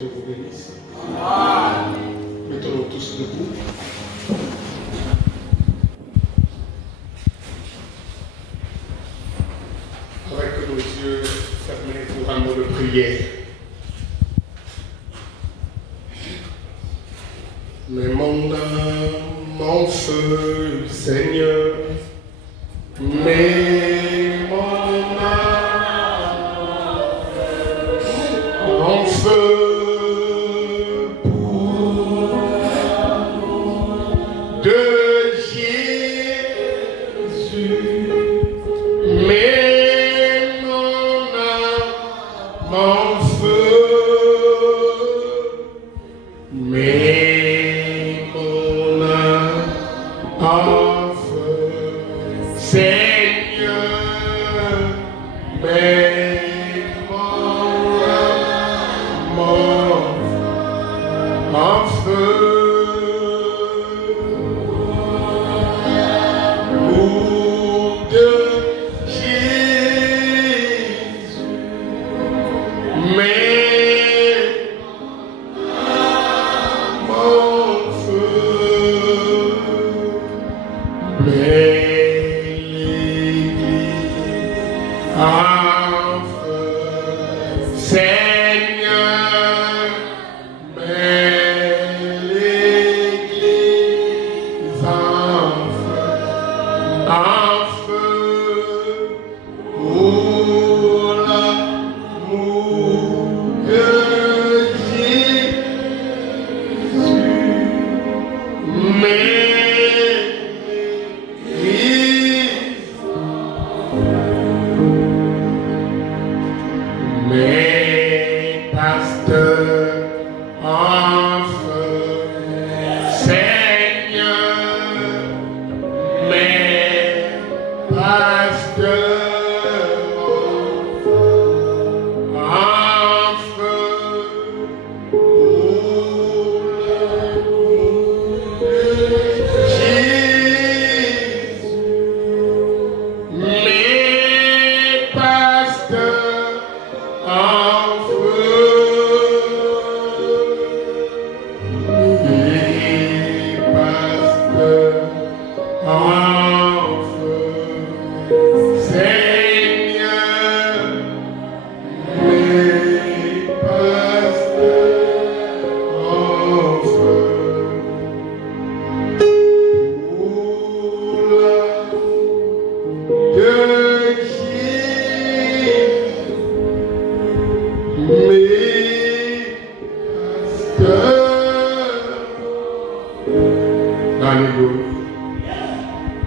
Dieu vous bénisse. Amen. Mettons-nous tous debout. Avec nos yeux fermés pour un mot de prière. Mais mon âme, mon feu, Seigneur, mais mon âme, mon feu.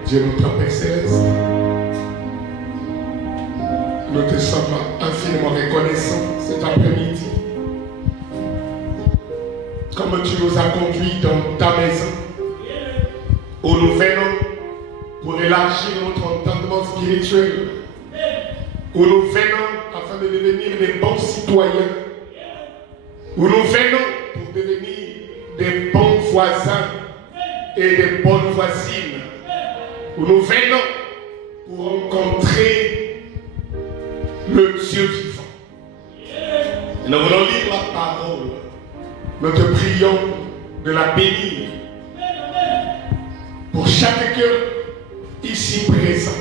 Dieu notre Père Céleste, nous te sommes infiniment reconnaissants cet après-midi. Comme tu nous as conduits dans ta maison, où nous venons pour élargir notre entendement spirituel, où nous venons afin de devenir des bons citoyens, où nous venons pour devenir des bons voisins et des bonnes voisines, où nous venons pour rencontrer le Dieu vivant. Et nous voulons lire la parole. Nous te prions de la bénir pour chaque cœur ici présent.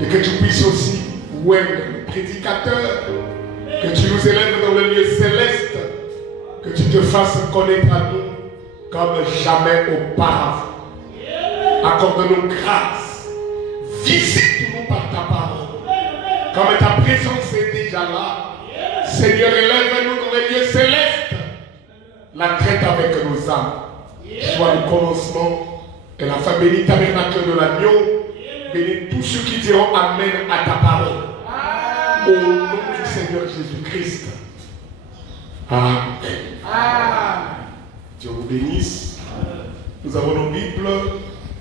Et que tu puisses aussi, ouais, le prédicateur, que tu nous élèves dans le lieu céleste, que tu te fasses connaître à nous comme jamais auparavant. Accorde-nous grâce. Visite-nous par ta parole. Comme ta présence est déjà là. Seigneur, élève-nous dans les lieux célestes. La traite avec nos âmes. Sois le commencement et la fin. Bénis tabernacle de l'agneau. Bénis tous ceux qui diront Amen à ta parole. Au nom du Seigneur Jésus-Christ. Amen. Dieu vous bénisse. Nous avons nos Bibles.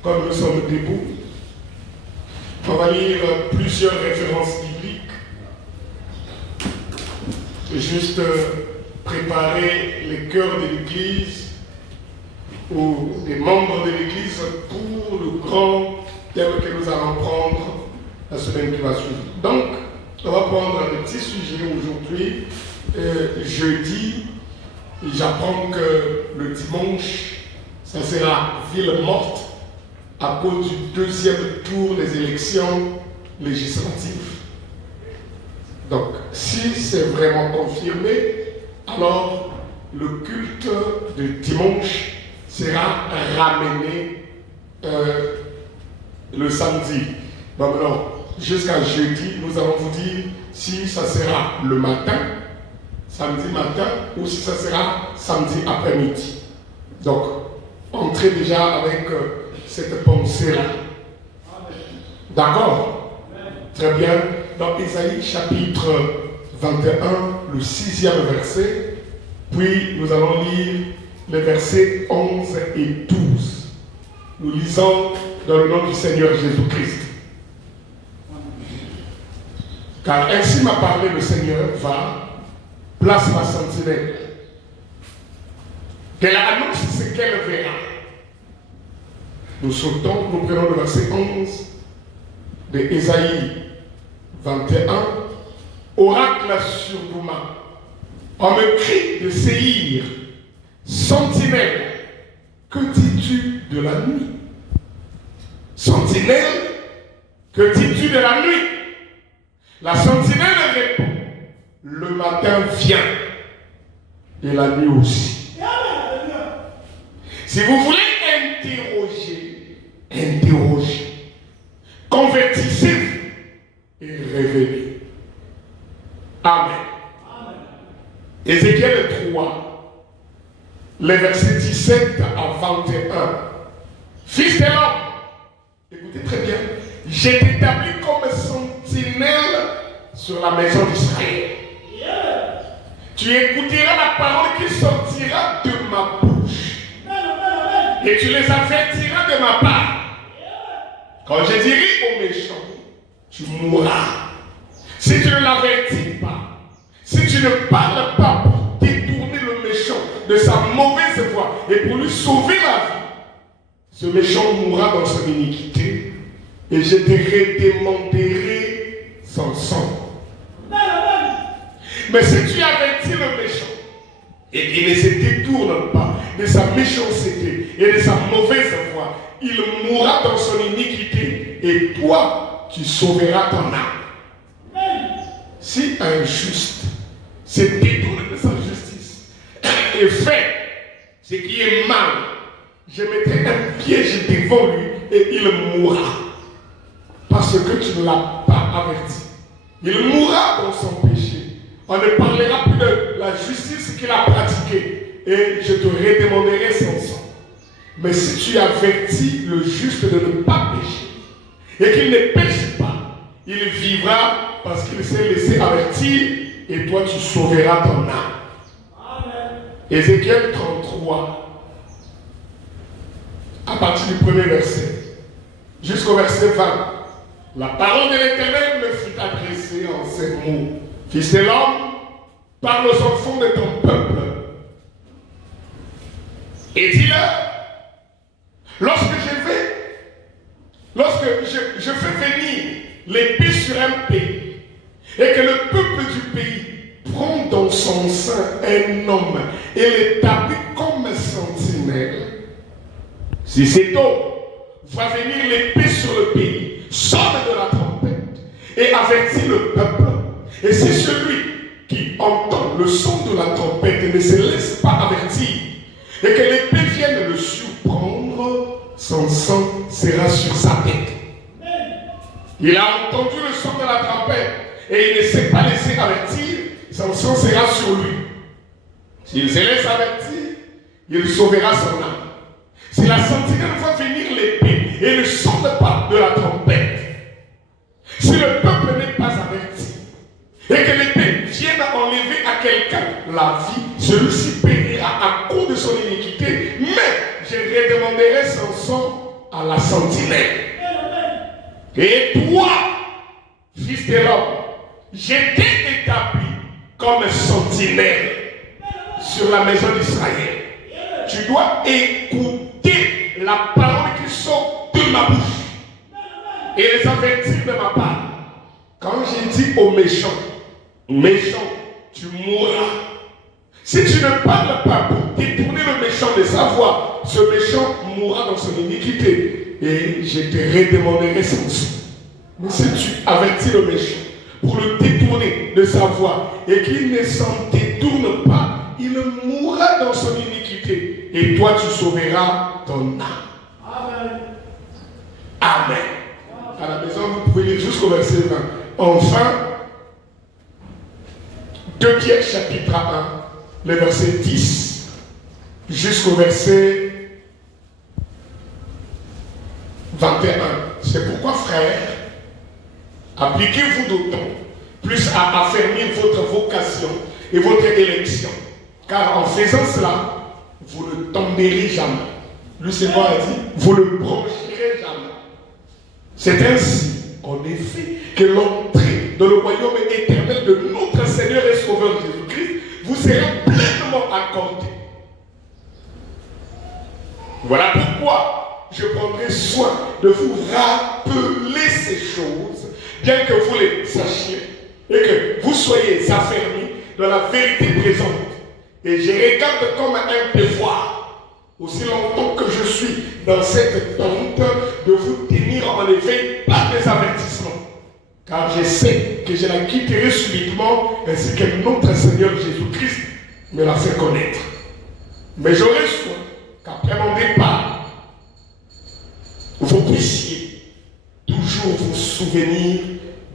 Comme nous sommes debout, on va lire plusieurs références bibliques. Juste préparer les cœurs de l'Église ou des membres de l'Église pour le grand thème que nous allons prendre la semaine qui va suivre. Donc, on va prendre un petit sujet aujourd'hui jeudi, j'apprends que le dimanche, ça sera ville morte à cause du deuxième tour des élections législatives. Donc, si c'est vraiment confirmé, alors le culte de dimanche sera ramené le samedi. Donc, maintenant, jusqu'à jeudi, nous allons vous dire si ça sera le matin, samedi matin, ou si ça sera samedi après-midi. Donc, entrez déjà avec cette pensée-là. D'accord? Très bien. Dans Ésaïe chapitre 21, le 6e verset, puis nous allons lire les versets 11 et 12. Nous lisons dans le nom du Seigneur Jésus-Christ. Car ainsi m'a parlé le Seigneur, va, place la sentinelle, qu'elle annonce ce qu'elle verra. Nous sautons, nous prenons le verset 11 de Ésaïe 21. Oracle sur Douma, on me crie de Séhir, sentinelle, que dis-tu de la nuit? Sentinelle, que dis-tu de la nuit? La sentinelle répond, le matin vient et la nuit aussi. Si vous voulez interroger, convertissez-vous et révélez. Amen. Ézéchiel 3, les versets 17 à 21. Fils de l'homme, écoutez très bien, j'ai établi comme sentinelle sur la maison d'Israël. Tu écouteras la parole qui sortira de ma bouche et tu les avertiras de ma part. Quand je dirai aux méchants, tu mourras. Si tu ne l'avertis pas, si tu ne parles pas pour détourner le méchant de sa mauvaise voie et pour lui sauver la vie, ce méchant mourra dans son iniquité et je te redémanderai son sang. Mais si tu avertis le méchant et qu'il ne se détourne pas de sa méchanceté et de sa mauvaise voie, il mourra dans son iniquité et toi, tu sauveras ton âme. Si un juste se détourne de sa justice et fait ce qui est mal, je mettrai un piège devant lui et il mourra. Parce que tu ne l'as pas averti. Il mourra dans son péché. On ne parlera plus de la justice qu'il a pratiquée et je te redemanderai son sang. Mais si tu avertis le juste de ne pas pécher et qu'il ne pêche pas, il vivra parce qu'il s'est laissé avertir et toi tu sauveras ton âme. Amen. Ézéchiel 33, à partir du premier verset jusqu'au verset 20, la parole de l'Éternel me fut adressée en ces mots. Fils de l'homme, parle aux enfants de ton peuple et dis-leur, lorsque je fais venir l'épée sur un pays et que le peuple du pays prend dans son sein un homme et l'établit comme sentinelle, si c'est tôt, va venir l'épée sur le pays, sonne de la trompette et avertit le peuple. Et si celui qui entend le son de la trompette ne se laisse pas avertir et que l'épée vienne le surprendre, son sang sera sur sa tête. Il a entendu le son de la trompette et il ne s'est pas laissé avertir, son sang sera sur lui. S'il se laisse avertir, il sauvera son âme. Si la sentinelle voit venir l'épée et ne sonne pas de la trompette, si le peuple n'est pas averti et que l'épée vienne enlever à quelqu'un la vie, celui-ci périra à cause de son iniquité, mais je redemanderai son sang à la sentinelle. Et toi, fils de l'homme, je t'ai établi comme sentinelle sur la maison d'Israël. Tu dois écouter la parole qui sort de ma bouche et les avertir de ma part. Quand j'ai dit aux méchants, tu mourras. Si tu ne parles pas pour détourner le méchant de sa voie, ce méchant mourra dans son iniquité et je te redemanderai son sang. Mais si tu avertis le méchant pour le détourner de sa voie et qu'il ne s'en détourne pas, il mourra dans son iniquité et toi tu sauveras ton âme. Amen. Amen. À la maison, vous pouvez lire jusqu'au verset 20. Enfin, 2 Pierre chapitre 1, le verset 10 jusqu'au verset 21. C'est pourquoi, frères, appliquez-vous d'autant plus à affermir votre vocation et votre élection, car en faisant cela, vous ne tomberez jamais. Le Seigneur a dit, vous ne broncherez jamais. C'est ainsi, en effet, que l'entrée dans le royaume éternel de notre Seigneur et Sauveur Jésus-Christ vous sera pleinement accordée. Voilà pourquoi je prendrai soin de vous rappeler ces choses, bien que vous les sachiez, et que vous soyez affermis dans la vérité présente. Et je regarde comme un devoir, aussi longtemps que je suis dans cette tente, de vous tenir en éveil par des avertissements. Car je sais que je la quitterai subitement, ainsi que notre Seigneur Jésus-Christ me l'a fait connaître. Mais j'aurai soin qu'après mon départ, vous puissiez toujours vous souvenir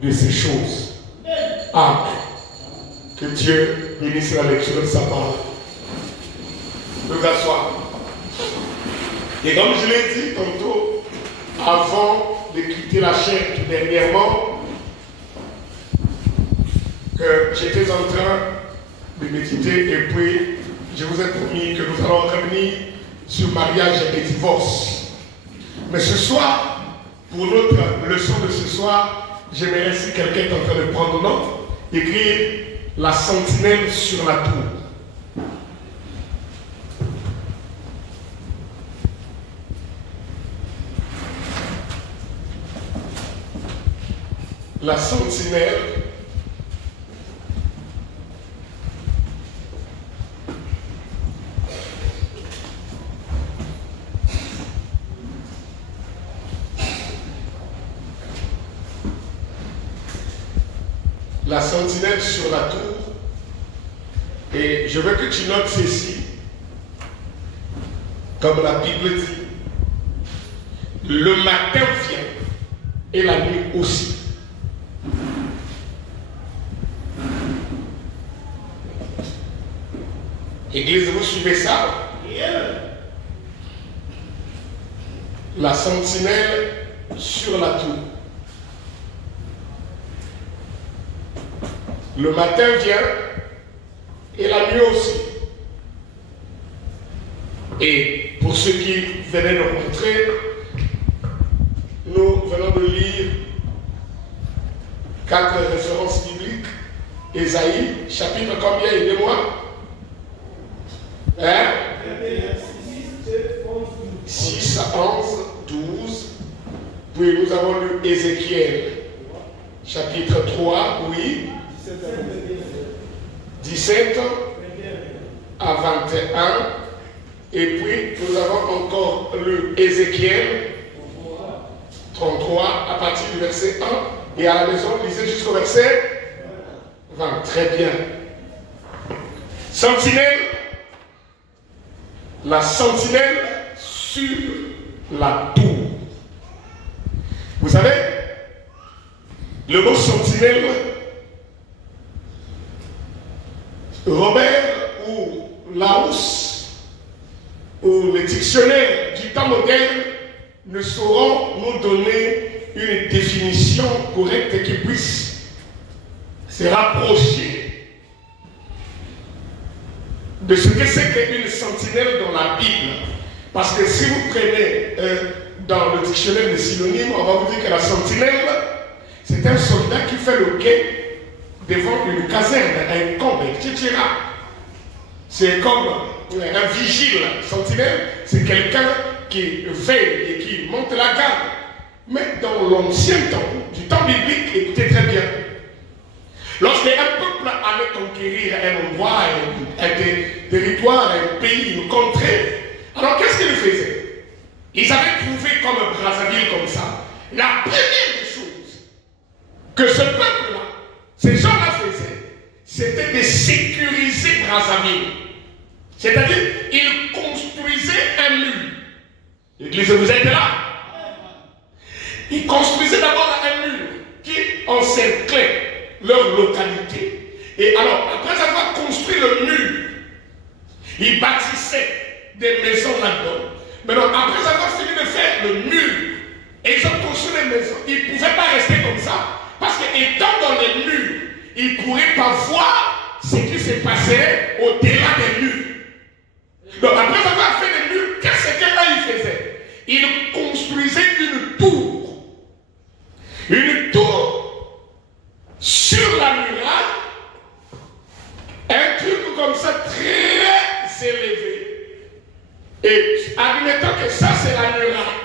de ces choses. Amen. Que Dieu bénisse la lecture de sa parole. Nous asseoir. Et comme je l'ai dit tantôt, avant de quitter la chair tout dernièrement, que j'étais en train de méditer et puis je vous ai promis que nous allons revenir sur mariage et divorce. Mais ce soir, pour notre leçon de ce soir, j'aimerais, si quelqu'un est en train de prendre note, écrire la sentinelle sur la tour. La sentinelle sur la tour. Et je veux que tu notes ceci, comme la Bible dit, le matin vient et la nuit aussi. Église, vous suivez ça? La sentinelle sur la tour. Le matin vient et la nuit aussi. Et pour ceux qui venaient nous rencontrer, nous venons de lire 4 références bibliques. Ésaïe, chapitre combien, aidez-moi? 6 à 11, 12. Puis nous avons lu Ézéchiel, chapitre 3, oui. 17 à 21. Et puis nous avons encore lu Ézéchiel 33 à partir du verset 1. Et à la maison, lisez jusqu'au verset 20. Très bien. Sentinelle. La sentinelle sur la tour. Vous savez, le mot sentinelle, Robert ou Larousse ou les dictionnaires du temps moderne ne sauront nous donner une définition correcte qui puisse se rapprocher de ce que c'est qu'une sentinelle dans la Bible. Parce que si vous prenez dans le dictionnaire des synonymes, on va vous dire que la sentinelle, c'est un soldat qui fait le quai devant une caserne, un camp, etc. C'est comme un vigile. Sentinelle, c'est quelqu'un qui veille et qui monte la garde. Mais dans l'ancien temps, du temps biblique, écoutez très bien, lorsqu'un peuple allait conquérir un endroit, un territoire, un pays, une contrée. Alors qu'est-ce qu'ils faisaient? Ils avaient trouvé comme Brazzaville comme ça. La première des choses que ce peuple-là, ces gens-là faisaient, c'était de sécuriser Brazzaville. C'est-à-dire, ils construisaient un mur. L'église, vous êtes là? Ils construisaient d'abord un mur qui encerclait leur localité. Et alors, après avoir construit le mur, ils bâtissaient des maisons là-dedans. Maintenant, après avoir fini de faire le mur, et ils ont construit les maisons, ils ne pouvaient pas rester comme ça. Parce qu'étant dans les murs, ils ne pourraient pas voir ce qui se passait au-delà des murs. Donc, après avoir fait les murs, qu'est-ce que là ils faisaient? Ils construisaient une tour. Une tour sur la muraille. Un truc comme ça, très élevé. Et admettons que ça, c'est la muraille.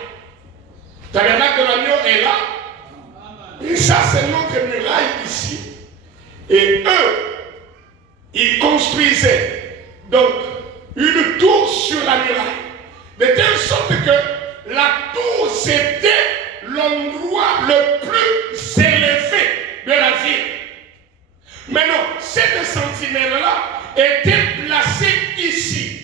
Le tabernacle de l'agneau est là. Et ça, c'est notre muraille ici. Et eux, ils construisaient donc une tour sur la muraille. De telle sorte que la tour, c'était l'endroit le plus élevé de la ville. Maintenant, cette sentinelle-là était placée ici,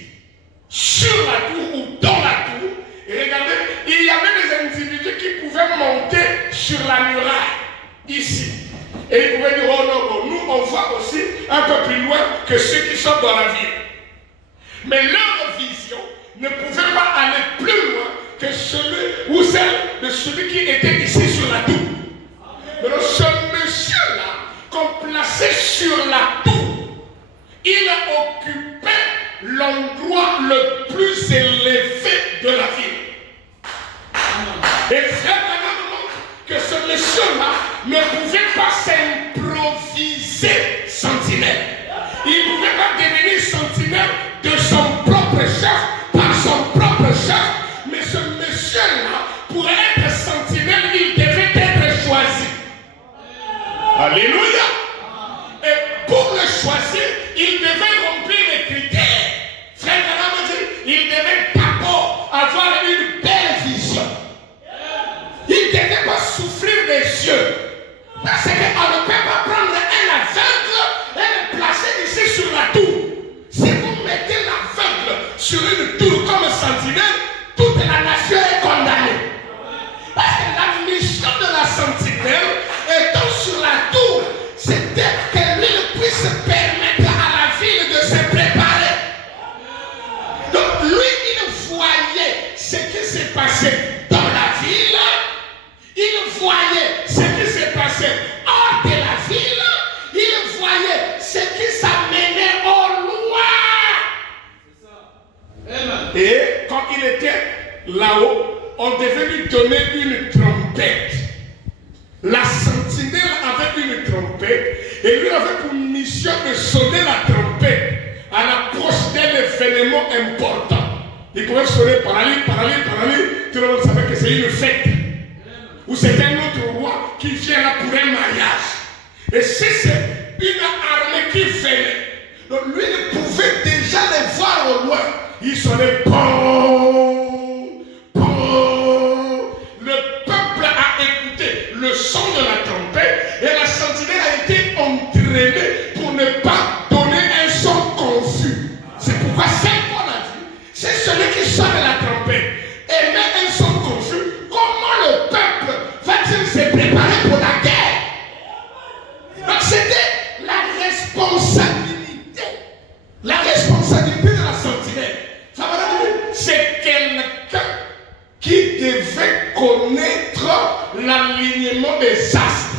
sur la tour ou dans la tour. Et regardez, il y avait des individus qui pouvaient monter sur la muraille, ici. Et ils pouvaient dire, oh non, nous on va aussi un peu plus loin que ceux qui sont dans la ville. Mais leur vision ne pouvait pas aller plus loin que celui ou celle de celui qui était ici sur la tour. Mais donc, ce monsieur-là, qu'on plaçait sur la tour, il occupait l'endroit le plus élevé de la ville. Et frère Branham montre que ce monsieur-là ne pouvait pas s'improviser sentinelle. Il ne pouvait pas devenir sentinelle de son propre chef, par son propre chef, mais ce monsieur-là, pour être sentinelle, il devait être choisi. Alléluia. Et pour le choisir, il devait remplir les critères. Frère Branham dit, il devait d'abord avoir une belle vision. Il ne devait pas souffrir des yeux. Parce qu'on ne peut pas prendre un aveugle et le placer ici sur la tour. Si vous mettez l'aveugle sur une tour comme sentinelle, toute la nation est condamnée. Parce que la mission de la sentinelle, étant sur la tour, c'était que l'île puisse permettre à la ville de se préparer. Donc lui, il voyait ce qui s'est passé dans la ville. Il voyait ce qui s'est passé hors de la ville. Il voyait ce qui s'amenait au loin. Et quand il était là-haut, on devait lui donner une trompette. La sentinelle avait une trompette et lui avait pour mission de sonner la trompette à l'approche d'un événement important. Il pouvait sonner par aller. Tout le monde savait que c'est une fête. Ou c'est un autre roi qui vient là pour un mariage. Et si c'est une armée qui venait, donc lui il pouvait déjà les voir au loin. Il sonnait bon. Le peuple a écouté le son de la trompette et la sentinelle a été entraînée pour ne pas donner un son confus. C'est pourquoi Saint Paul a dit, c'est celui qui sonne la trompette et met un son confus. Comment le peuple va-t-il se préparer pour la guerre? Donc c'était la responsabilité. La responsabilité de la sentinelle. Ça veut dire c'est quelqu'un qui devait connaître l'alignement des astres.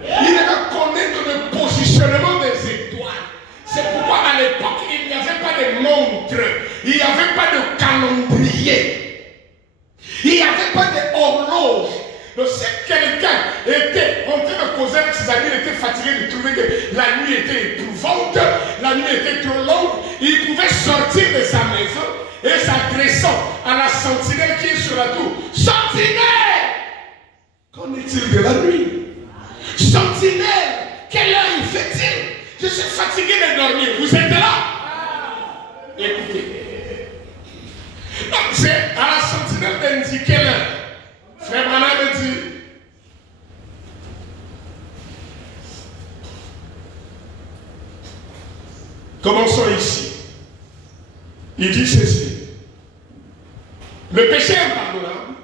Il devait connaître le positionnement des étoiles. C'est pourquoi à l'époque il n'y avait pas de montre, il n'y avait pas de calendrier. Il n'y avait pas d'horloge. Donc si quelqu'un était en train de causer avec ses amis, il était fatigué de trouver que la nuit était éprouvante, la nuit était trop longue, il pouvait sortir de sa maison et s'adressant à la sentinelle qui est sur la tour. Sentinelle! Qu'en est-il de la nuit? Sentinelle, quelle heure il fait-il? Commençons ici. Il dit ceci. Le péché impardonnable,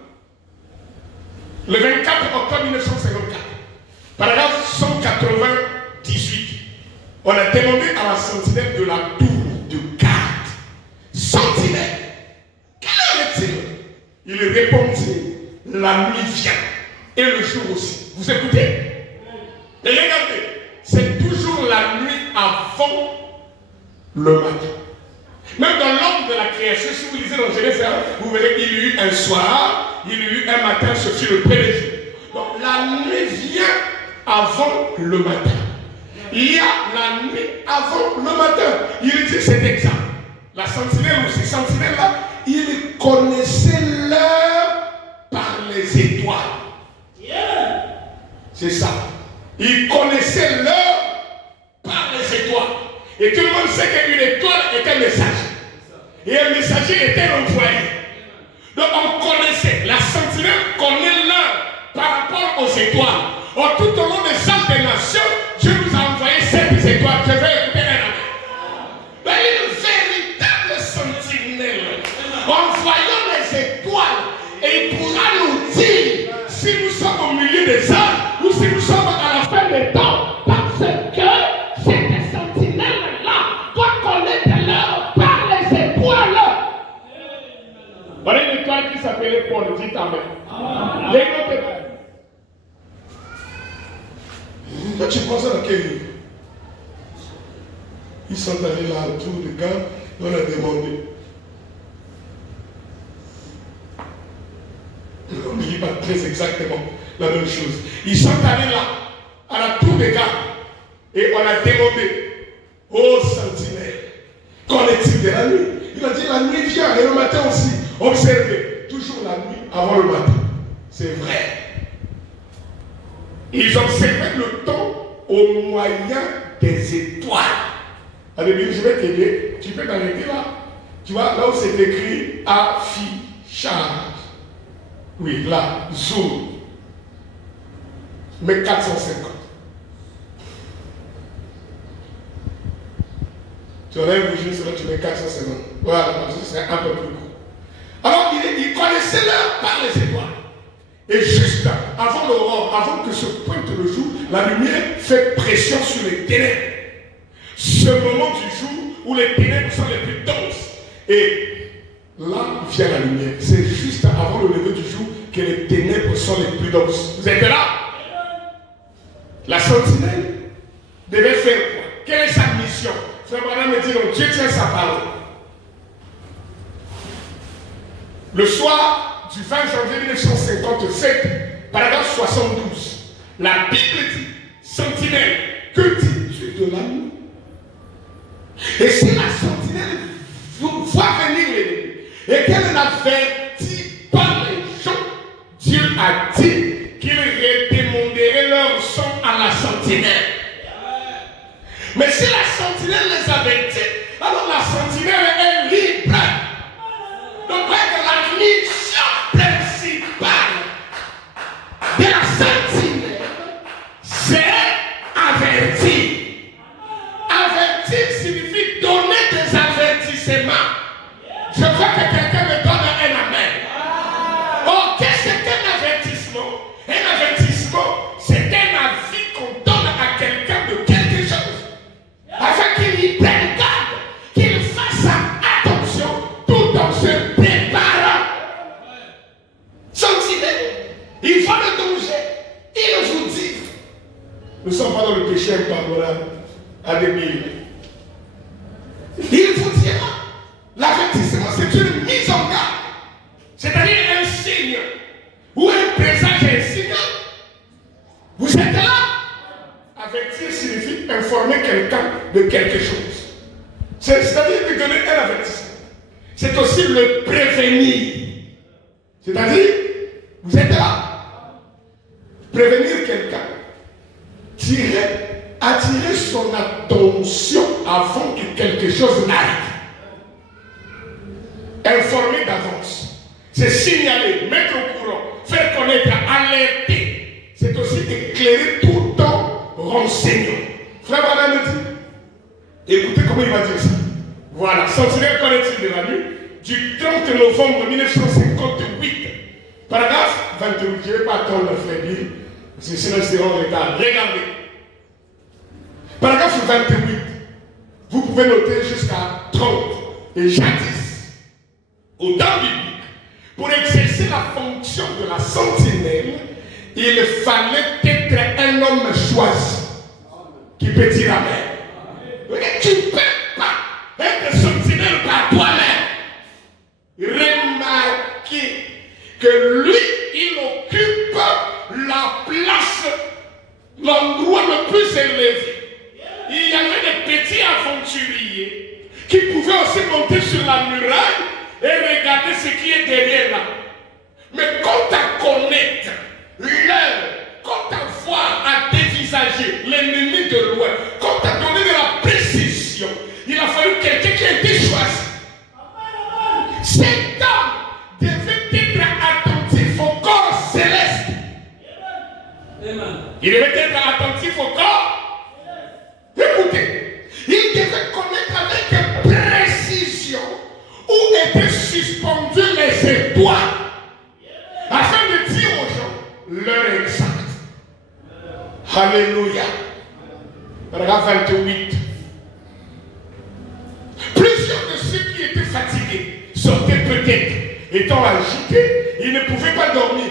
le 24 octobre 1954, paragraphe 198, on a demandé à la sentinelle de la tour de garde. Sentinelle, quelle est-il? Il répondit, la nuit vient et le jour aussi. Vous écoutez? Et regardez, c'est toujours la nuit avant le matin. Même dans l'ordre de la création, si vous lisez dans Genèse 1, vous verrez qu'il y a eu un soir, il y a eu un matin, ce fut le premier jour. Donc la nuit vient avant le matin. Il y a la nuit avant le matin. Il dit c'est exact. La sentinelle ou ces sentinelles-là, ils connaissaient l'heure par les étoiles. C'est ça. Ils connaissaient l'heure par les étoiles. Et tout le monde sait qu'une étoile est un messager. Et un messager était envoyé. Donc on connaissait, la sentinelle connaît l'heure par rapport aux étoiles. Or, tout au long des salles des nations, Dieu nous a envoyé 7 étoiles. Je vais écouter un amen. Mais une véritable sentinelle, en voyant les étoiles, et il pourra nous dire si nous sommes au milieu des âges ou si nous sommes à la fin des temps. Parce que cette sentinelle-là doit connaître l'heure par les étoiles. Voilà une étoile qui s'appelait Paul, dites amen. Il y a une autre étoile. Quand tu penses à quel livre? Ils sont allés là, tout le gars, on a demandé. On ne dit pas très exactement la même chose. Ils sont allés là, à la tour des gardes, et on a demandé aux sentinelles, qu'en est-il de la nuit? Il a dit la nuit vient, et le matin aussi. Observez, toujours la nuit avant le matin. C'est vrai. Ils observaient le temps au moyen des étoiles. Allez, je vais t'aider. Tu peux t'arrêter là. Tu vois, là où c'est écrit affichage. Oui, là, zoom. Mais 450. Tu enlèves juste là, tu mets 450. Voilà, c'est un peu plus court. Alors, il connaissait l'heure par les étoiles. Et juste avant l'aurore, avant que se pointe le jour, la lumière fait pression sur les ténèbres. Ce moment du jour où les ténèbres sont les plus denses. Et là vient la lumière. C'est juste avant le lever du jour que les ténèbres sont les plus denses. Vous êtes là? La sentinelle devait faire quoi? Quelle est sa mission? Frère Branham me dit, donc Dieu tient sa parole. Le soir du 20 janvier 1957, paragraphe 72, la Bible dit, sentinelle, que dis-tu de la nuit? Et si la sentinelle voit venir l'ennemi et qu'elle n'avertit pas les gens, Dieu a dit qu'il redémanderait leur sang à la sentinelle. Mais si la sentinelle les avertit, alors la sentinelle est libre. Donc, la mission principale de la sentinelle, c'est avertir. Avertir signifie donner des avertissements. Je veux que quelqu'un me donne un amen. Oh, qu'est-ce que c'est qu'un avertissement? Un avertissement, c'est un avis qu'on donne à quelqu'un de quelque chose. Afin qu'il y prenne garde, qu'il fasse attention tout en se préparant. Sentinelle, il faut le danger. Il vous dit. Nous ne sommes pas dans le péché impardonnable à des milliers. Il vous dira, l'avertissement c'est une mise en garde. C'est-à-dire un signe ou un présage insignant. Vous êtes là. Avertir signifie informer quelqu'un de quelque chose. C'est-à-dire lui donner un avertissement. C'est aussi le prévenir. C'est-à-dire, vous êtes là. Prévenir quelqu'un. Attirer son attention avant que quelque chose n'arrive. Informer d'avance. C'est signaler, mettre au courant, faire connaître, alerter. C'est aussi éclairer tout le temps, renseignant. Frère Branham dit, Écoutez comment il va dire ça. Voilà, Sentinelle connaît-il de la nuit du 30 novembre 1958. Paragraphe 28. Je ne vais pas attendre le frère Bill, parce que sinon c'est en retard. Regardez. Paragraphe 28. Vous pouvez noter jusqu'à 30. Et jadis, au temps biblique, pour exercer la fonction de la sentinelle, il fallait être un homme choisi qui peut dire Amen. Tu ne peux pas être sentinelle par toi-même. Remarquez que lui, il occupe la place, l'endroit le plus élevé. Il y avait des petits aventuriers qui pouvaient aussi monter sur la muraille et regarder ce qui est derrière là. Mais quant à connaître l'heure, quant à voir, à dévisager l'ennemi de loin, quant à donner de la précision, il a fallu quelqu'un qui a été choisi. Cet homme devait être attentif au corps céleste. Il devait être attentif au corps. Écoutez, il devait connaître avec précision où étaient suspendues les étoiles afin de dire aux gens l'heure exacte. Alléluia. Paragraphe 28. Plusieurs de ceux qui étaient fatigués sortaient peut-être, étant agités, ils ne pouvaient pas dormir.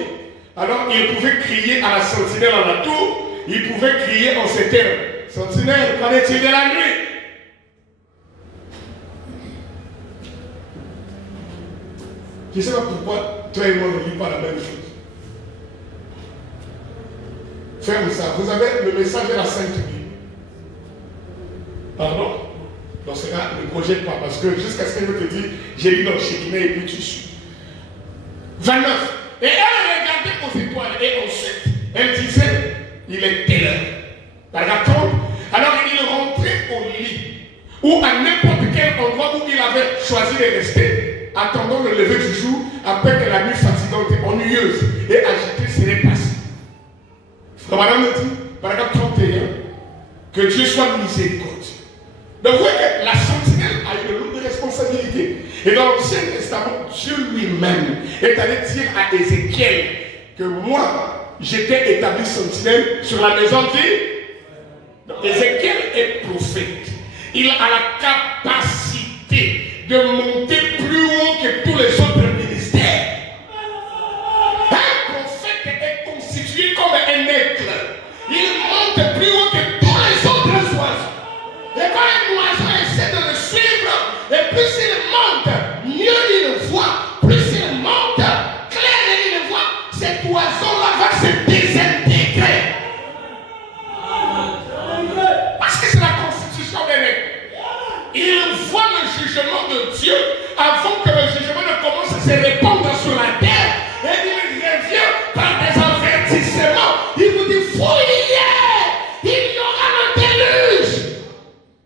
Alors ils pouvaient crier à la sentinelle en la tour, ils pouvaient crier en ces termes. Sentinelle, qu'en est-il de la nuit? Je ne sais pas pourquoi toi et moi ne lisons pas la même chose. Ferme ça. Vous avez le message de la Sainte Bible. Pardon? Dans ce cas, ne projette pas parce que jusqu'à ce qu'elle te dise, j'ai lu dans le Shekinah et puis tu suis. 29. Et elle regardait aux étoiles et ensuite, elle disait, il est telle heure. Paragraphe 30. Alors il rentrait au lit ou à n'importe quel endroit où il avait choisi de rester, attendant le lever du jour, après que la nuit fatigante et ennuyeuse et agitée serait passée. Donc madame me dit, paragraphe 31, que Dieu soit miséricordieux. Donc vous voyez que la sentinelle a une lourde responsabilité. Et dans l'Ancien Testament, Dieu lui-même est allé dire à Ézéchiel que moi, j'étais établi sentinelle sur la maison de Ézéchiel est prophète. Il a la capacité de monter plus haut que tous les autres ministères. Un prophète est constitué comme un aigle. Il monte plus haut que tous les autres oiseaux. Et quand un oiseau essaie de le suivre, et plus il monte, mieux il le voit. Plus il monte, clair il le voit. Cet oiseau-là va se désintégrer. Parce que c'est la constitution des règles. Il voit le jugement de Dieu avant que le jugement ne commence à se répandre sur la terre. Et il revient par des avertissements. Il vous dit, fouillez, il y aura le déluge.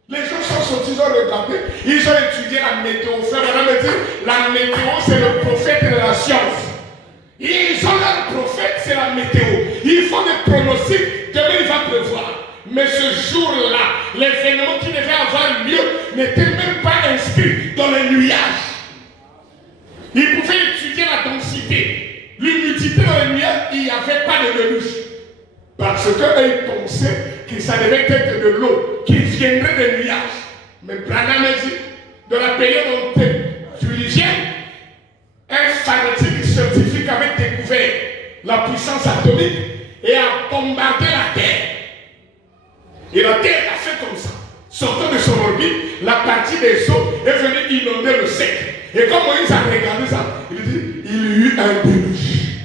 Les gens sont sortis, ils ont regardé, ils ont étudié la météo. Frère, me dit, la météo c'est le prophète de la science. Ils ont leur prophète, c'est la météo. Ils font des pronostics, demain il va pleuvoir. Mais ce jour-là, l'événement qui devait avoir lieu n'était même pas inscrit dans les nuages. Ils pouvaient étudier la densité, l'humidité dans les nuages, il n'y avait pas de déluge. Parce qu'eux pensaient que ça devait être de l'eau qui viendrait des nuages. Mais Branham a dit, de la période diluvienne, un fanatique scientifique avait découvert la puissance atomique et a bombardé la Terre. Et la Terre a fait comme ça. Sortant de son orbite, la partie des eaux est venue inonder le sec. Et comme Moïse a regardé ça, il dit, il y a eu un déluge.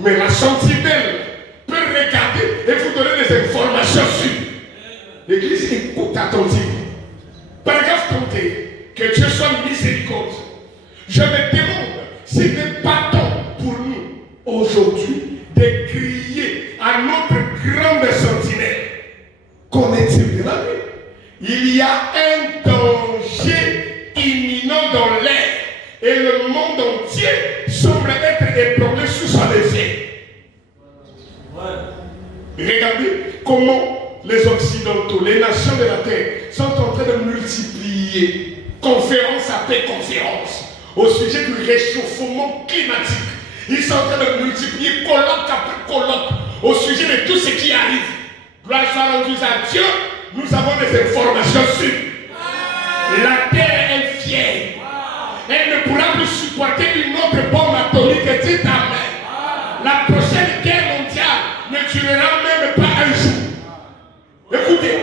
Mais la sentinelle peut regarder et vous donner des informations sur. L'église écoute attentivement. Paragraphe 31. Que Dieu soit miséricordieux. Je me demande s'il n'est pas temps pour nous aujourd'hui de crier à notre grande sentinelle. Qu'en-est-il de la nuit? Il y a un danger imminent dans l'air et le monde entier semble être ébranlé sous son effet. Regardez comment les Occidentaux, les nations de la terre sont en train de multiplier conférence après conférence au sujet du réchauffement climatique. Ils sont en train de multiplier colloque après colloque au sujet de tout ce qui arrive. Gloire soit rendue à Dieu, nous avons des informations sûres. La terre est fière. Elle ne pourra plus supporter une autre bombe atomique. Dites amen. La prochaine guerre mondiale ne durera même pas un jour. Écoutez,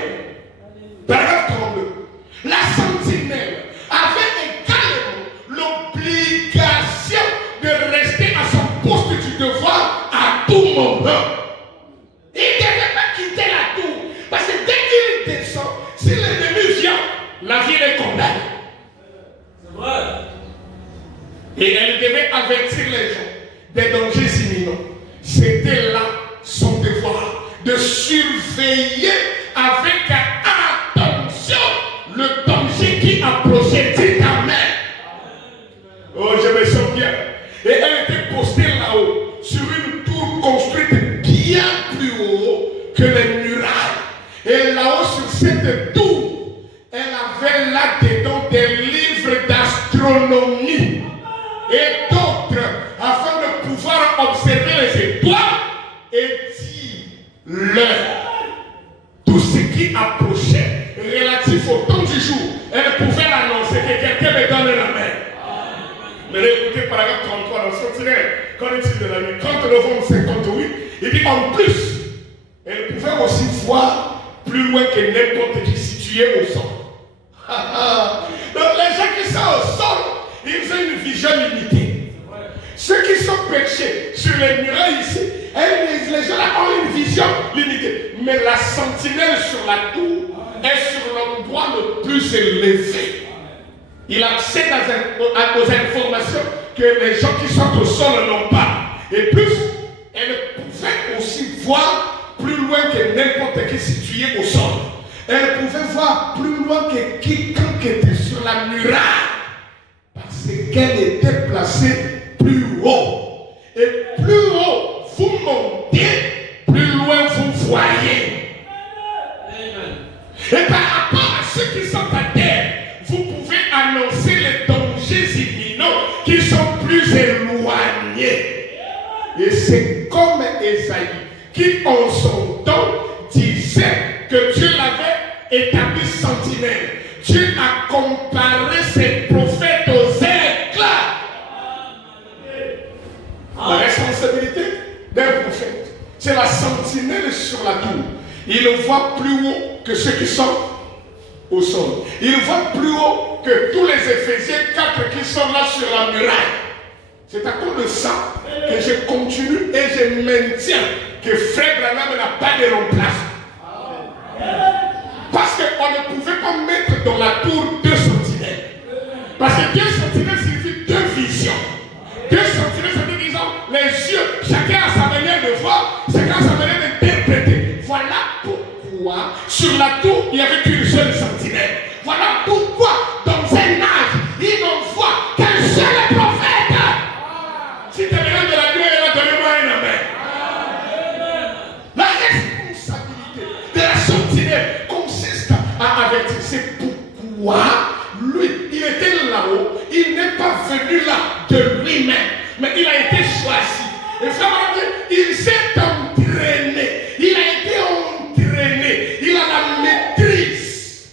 paragraphe 32. La sentinelle avait également l'obligation de rester à son poste du devoir à tout moment. Il ne devait pas quitter la tour. Parce que dès qu'il descend, si l'ennemi vient, la ville est condamnée. C'est vrai. Et elle devait avertir les gens des dangers imminents. C'était là son devoir de surveiller avec attention le danger qui approchait. Dites amen. Oh, je me sens bien. Et elle était postée là-haut, sur une tour construite bien plus haut que les murailles. Et là-haut, sur cette tour, elle avait là-dedans des livres d'astronomie et d'autres, afin de pouvoir observer les étoiles et dire l'heure. Tout ce qui approchait relatif au temps du jour, elle pouvait l'annoncer. Que quelqu'un me donne la main. Mais écoutez, paragraphe 33 dans Sentinelle, qu'en est-il de la nuit? 30 novembre 58, il dit en plus, elle pouvait aussi voir plus loin que n'importe qui situé au sol. Donc les gens qui sont au sol, ils ont une vision limitée. Ceux qui sont perchés sur les murailles ici, les gens là ont une vision limitée. Mais la sentinelle sur la tour est sur l'endroit le plus élevé. Il accède aux informations que les gens qui sont au sol n'ont pas. Et plus, elle pouvait aussi voir plus loin que n'importe qui situé au sol. Elle pouvait voir plus loin que quiconque était sur la muraille. Parce qu'elle était placée plus haut. Et plus haut vous montez, plus loin vous voyez. Et par rapport à ceux qui sont à terre, vous pouvez annoncer les dangers imminents qui sont plus éloignés. Et c'est comme Esaïe qui en son temps disait que Dieu l'avait établi sentinelle. Dieu a comparé ses prophètes aux aigles. La responsabilité d'un prophète, c'est la sentinelle sur la tour. Il voit plus haut que ceux qui sont au sol. Il voit plus haut que tous les Éphésiens 4 qui sont là sur la muraille. C'est à cause de ça que je continue et je maintiens que Frère Branham n'a pas de remplaçant. Parce qu'on ne pouvait pas mettre dans la tour 2 sentinelles. Parce que 2 sentinelles signifie 2 visions. 2 sentinelles, ça veut dire disons, les yeux, chacun a sa manière de voir, chacun a sa manière d'interpréter. Voilà pourquoi sur la tour, il n'y avait qu'une seule sentinelle. Voilà pourquoi dans un âge, il n'en voit qu'un seul prophète. Si tu es de la nuit, donnez-moi un amen. La responsabilité de la sentinelle consiste à avertir. C'est pourquoi lui, il était là-haut. Il n'est pas venu là de lui-même, mais il a été choisi. Et frère, il s'est entraîné. Il a été entraîné. Il a la maîtrise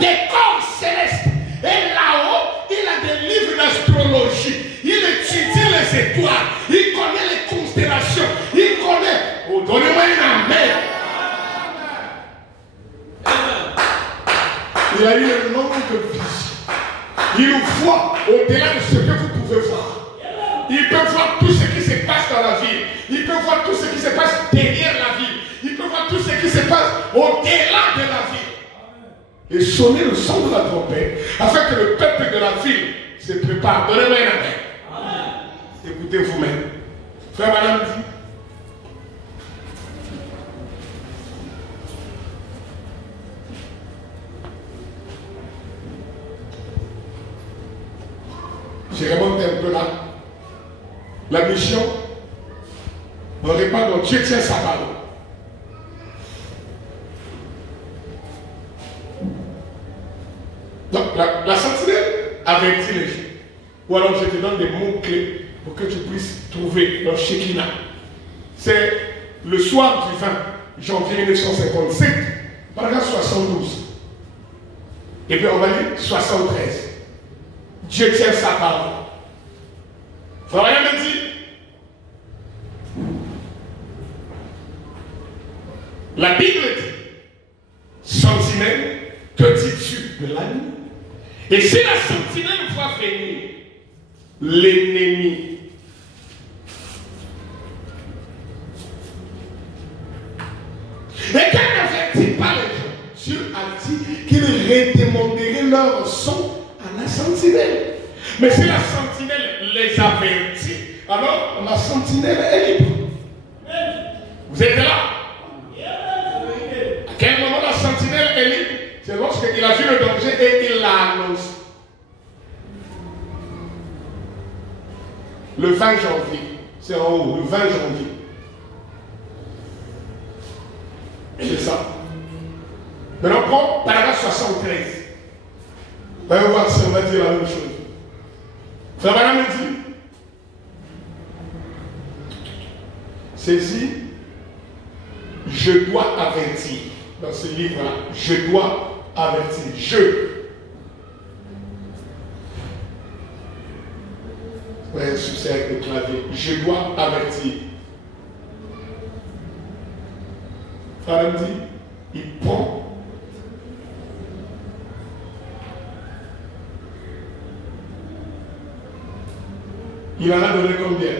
des corps célestes. Et là-haut, il a des livres d'astrologie. Il étudie les étoiles. Il connaît les constellations. Il connaît. Oh, donnez-moi un amen. Il a eu une longue vision. Il voit au-delà de ce que vous pouvez voir. Il peut voir tout ce qui se passe dans la ville. Il peut voir tout ce qui se passe derrière la ville. Il peut voir tout ce qui se passe au-delà de la ville. Et sonner le son de la trompette afin que le peuple de la ville se prépare. Donnez-moi un amen. Écoutez vous-même. Frère Madame dit. Je remonte un peu là. La mission, on répand donc Dieu tient sa parole. la sentinelle avertit les gens. Ou alors je te donne des mots-clés pour que tu puisses trouver leur Shekinah. C'est le soir du 20 janvier 1957, paragraphe 72. Et puis on va lire 73. Dieu tient sa parole. Frère rien me dit. La Bible dit, sentinelle, que dis-tu de la nuit? Et si la sentinelle voit venir l'ennemi, et qu'elle n'avertit pas les gens, Dieu a dit qu'il redémanderait leur son à la sentinelle. Mais si la sentinelle les avertit, alors la sentinelle est libre. Vous êtes là? À quel moment la sentinelle est libre? C'est lorsqu'il a vu le danger et il l'a annoncé. Le 20 janvier, c'est en haut, le 20 janvier. C'est ça. Maintenant, prends paragraphe 73. On va voir si on va dire la même chose. Ça va me dire. Ceci, je dois avertir. Dans ce livre-là, je dois avertir. Ouais, succès avec le clavier. Je dois avertir. Frère me dit, il prend. Il en a donné combien?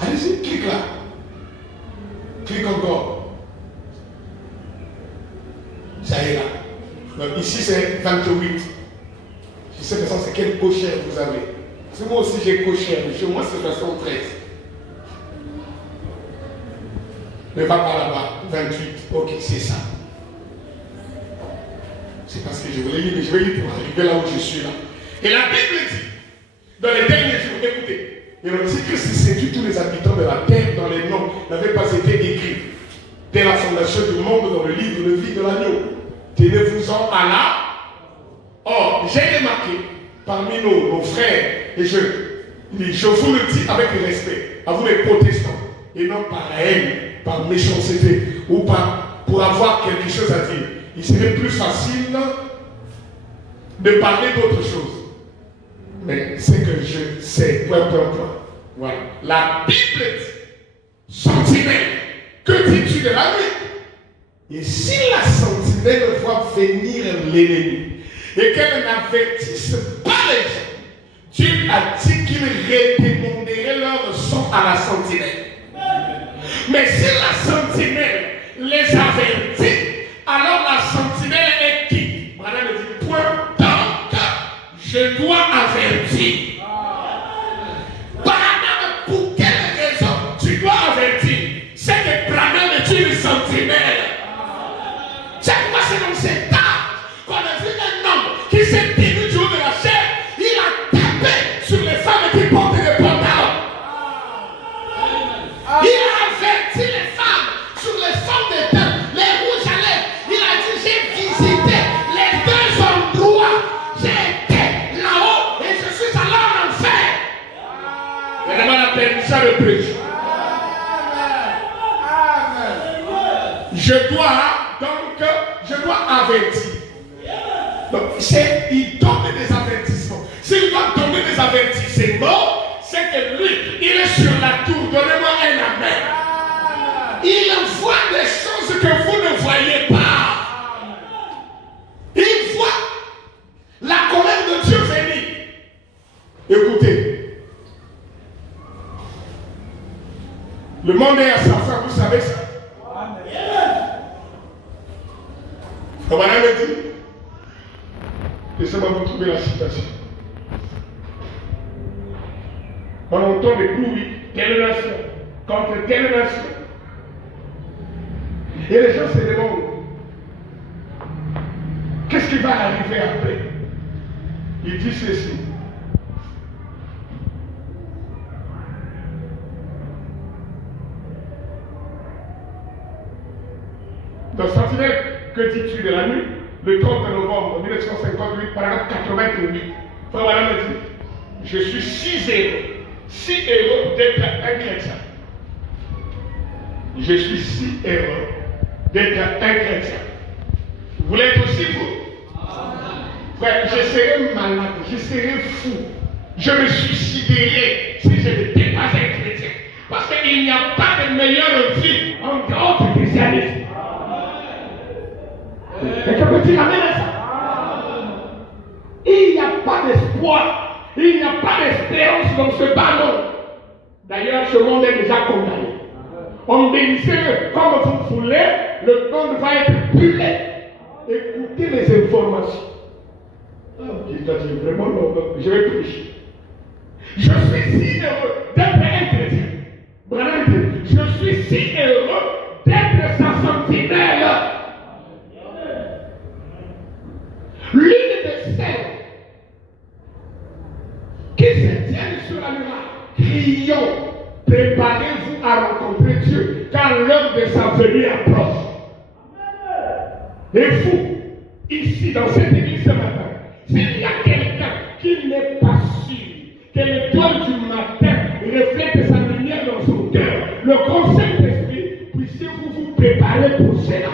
Allez-y, clique là. Clique encore. Ça y est là. Donc ici c'est 28. Je sais que ça c'est quelle cochère vous avez. C'est moi aussi j'ai cochère, mais chez moi c'est 73. Ne va pas là-bas. 28. Ok, c'est ça. C'est parce que je voulais lire, mais je vais lire pour arriver là où je suis là. Et la Bible dit, dans les derniers jours, écoutez, et l'Antichrist séduit tous les habitants de la terre dont les noms n'avaient pas été écrits dès la fondation du monde dans le livre de vie de l'agneau. Tenez-vous-en à là. Or, j'ai remarqué parmi nos frères, et je vous le dis avec respect, à vous les protestants, et non par haine, par méchanceté, ou pour avoir quelque chose à dire. Il serait plus facile de parler d'autre chose. Mais c'est que je sais, point. Voilà. La Bible dit, sentinelle, que dis-tu de la nuit? Et si la sentinelle voit venir l'ennemi, et qu'elle n'avertisse pas les gens, Dieu a dit qu'il redémanderait leur son à la sentinelle. Mais si la sentinelle les avertit, alors la sentinelle est qui? Madame dit, point, donc, je dois avertir. Branham, pour quelle raison tu dois avertir? C'est que Branham est une sentinelle. C'est pourquoi c'est dans cet âge qu'on a vu un homme qui s'est tenu du haut de la chair, il a tapé sur les femmes qui portent des pantalons. Il a averti les femmes sur les formes des temples, les rouges à lèvres. Il a dit, j'ai visité les deux endroits. J'ai été là-haut et je suis allé en enfer. Je demande la permission de prêcher. Je dois avertir. Donc, il donne des avertissements. S'il doit donner des avertissements, c'est que lui, il est sur la tour. Donnez-moi un amen. Il voit des choses que vous ne voyez pas. Il voit la colère de Dieu venir. Écoutez. Le monde est à sa fin, vous savez ça. Comment on me dit? Laissez-moi vous trouver la citation. On entend des bruits, telle nation, contre telle nation. Et les gens se demandent, qu'est-ce qui va arriver après? Il dit ceci. Dans Sentinelle, que dis-tu de la nuit? Le 30 novembre 1958, paragraphe 88. Frère Branham a dit, je suis si heureux d'être un chrétien. Je suis si heureux d'être un chrétien. Vous l'êtes aussi, vous? Frère, je serais malade, je serais fou, je me suiciderais si je n'étais pas un chrétien. Parce qu'il n'y a pas de meilleure vie en dehors du christianisme. Quelqu'un peut dire amen à ça? Il n'y a pas d'espoir, il n'y a pas d'espérance dans ce bas monde. D'ailleurs, ce monde est déjà condamné. On bénissait que comme vous voulez, le monde va être brûlé. Écoutez les informations. Il a dit vraiment non, je vais prêcher. Je suis si heureux d'être un chrétien. Branham dit, je suis si heureux d'être sa sentinelle. L'une de celles qui se tiennent sur la muraille, crions, préparez-vous à rencontrer Dieu car l'heure de sa venue approche. Et vous, ici dans cette église ce matin, s'il y a quelqu'un qui n'est pas sûr que l'étoile du matin reflète sa lumière dans son cœur, le conseil d'esprit, puissiez-vous vous préparer pour cela.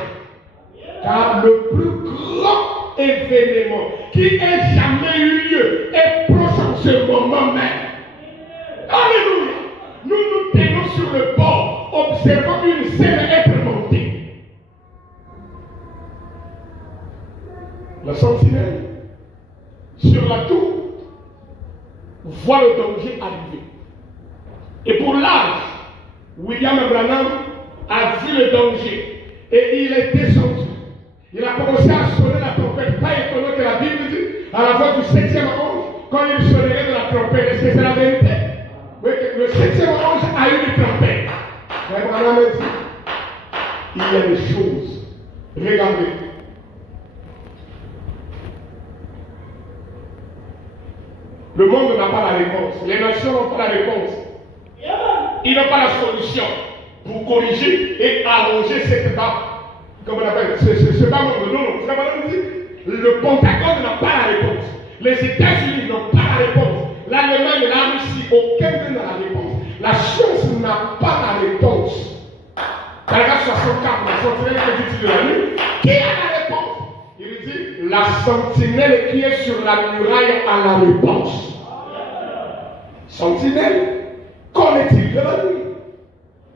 Car le plus grand événement qui ait jamais eu lieu est proche en ce moment même. Alléluia! Nous nous tenons sur le bord, observant une scène être montée. La sentinelle sur la tour voit le danger arriver. Et pour l'âge, William Branham a vu le danger et il est descendu. Il a commencé à sonner la trompette. Pas étonnant que la Bible dit, à la voix du 7e ange, quand il sonnerait de la trompette, est-ce que c'est la vérité? Oui, le 7e ange a eu une trompette. Mais Branham a dit, il y a des choses. Regardez. Le monde n'a pas la réponse. Les nations n'ont pas la réponse. Ils n'ont pas la solution pour corriger et arranger cette barre. Comment on appelle ce bas monde. Non, frère Branham dit, le Pentagone n'a pas la réponse. Les États-Unis n'ont pas la réponse. L'Allemagne et la Russie, aucun d'eux n'a la réponse. La science n'a pas la réponse. Paragraphe 64, la sentinelle que dit de la nuit, qui a la réponse? Il dit, la sentinelle qui est sur la muraille a la réponse. Sentinelle, qu'en est-il de la nuit?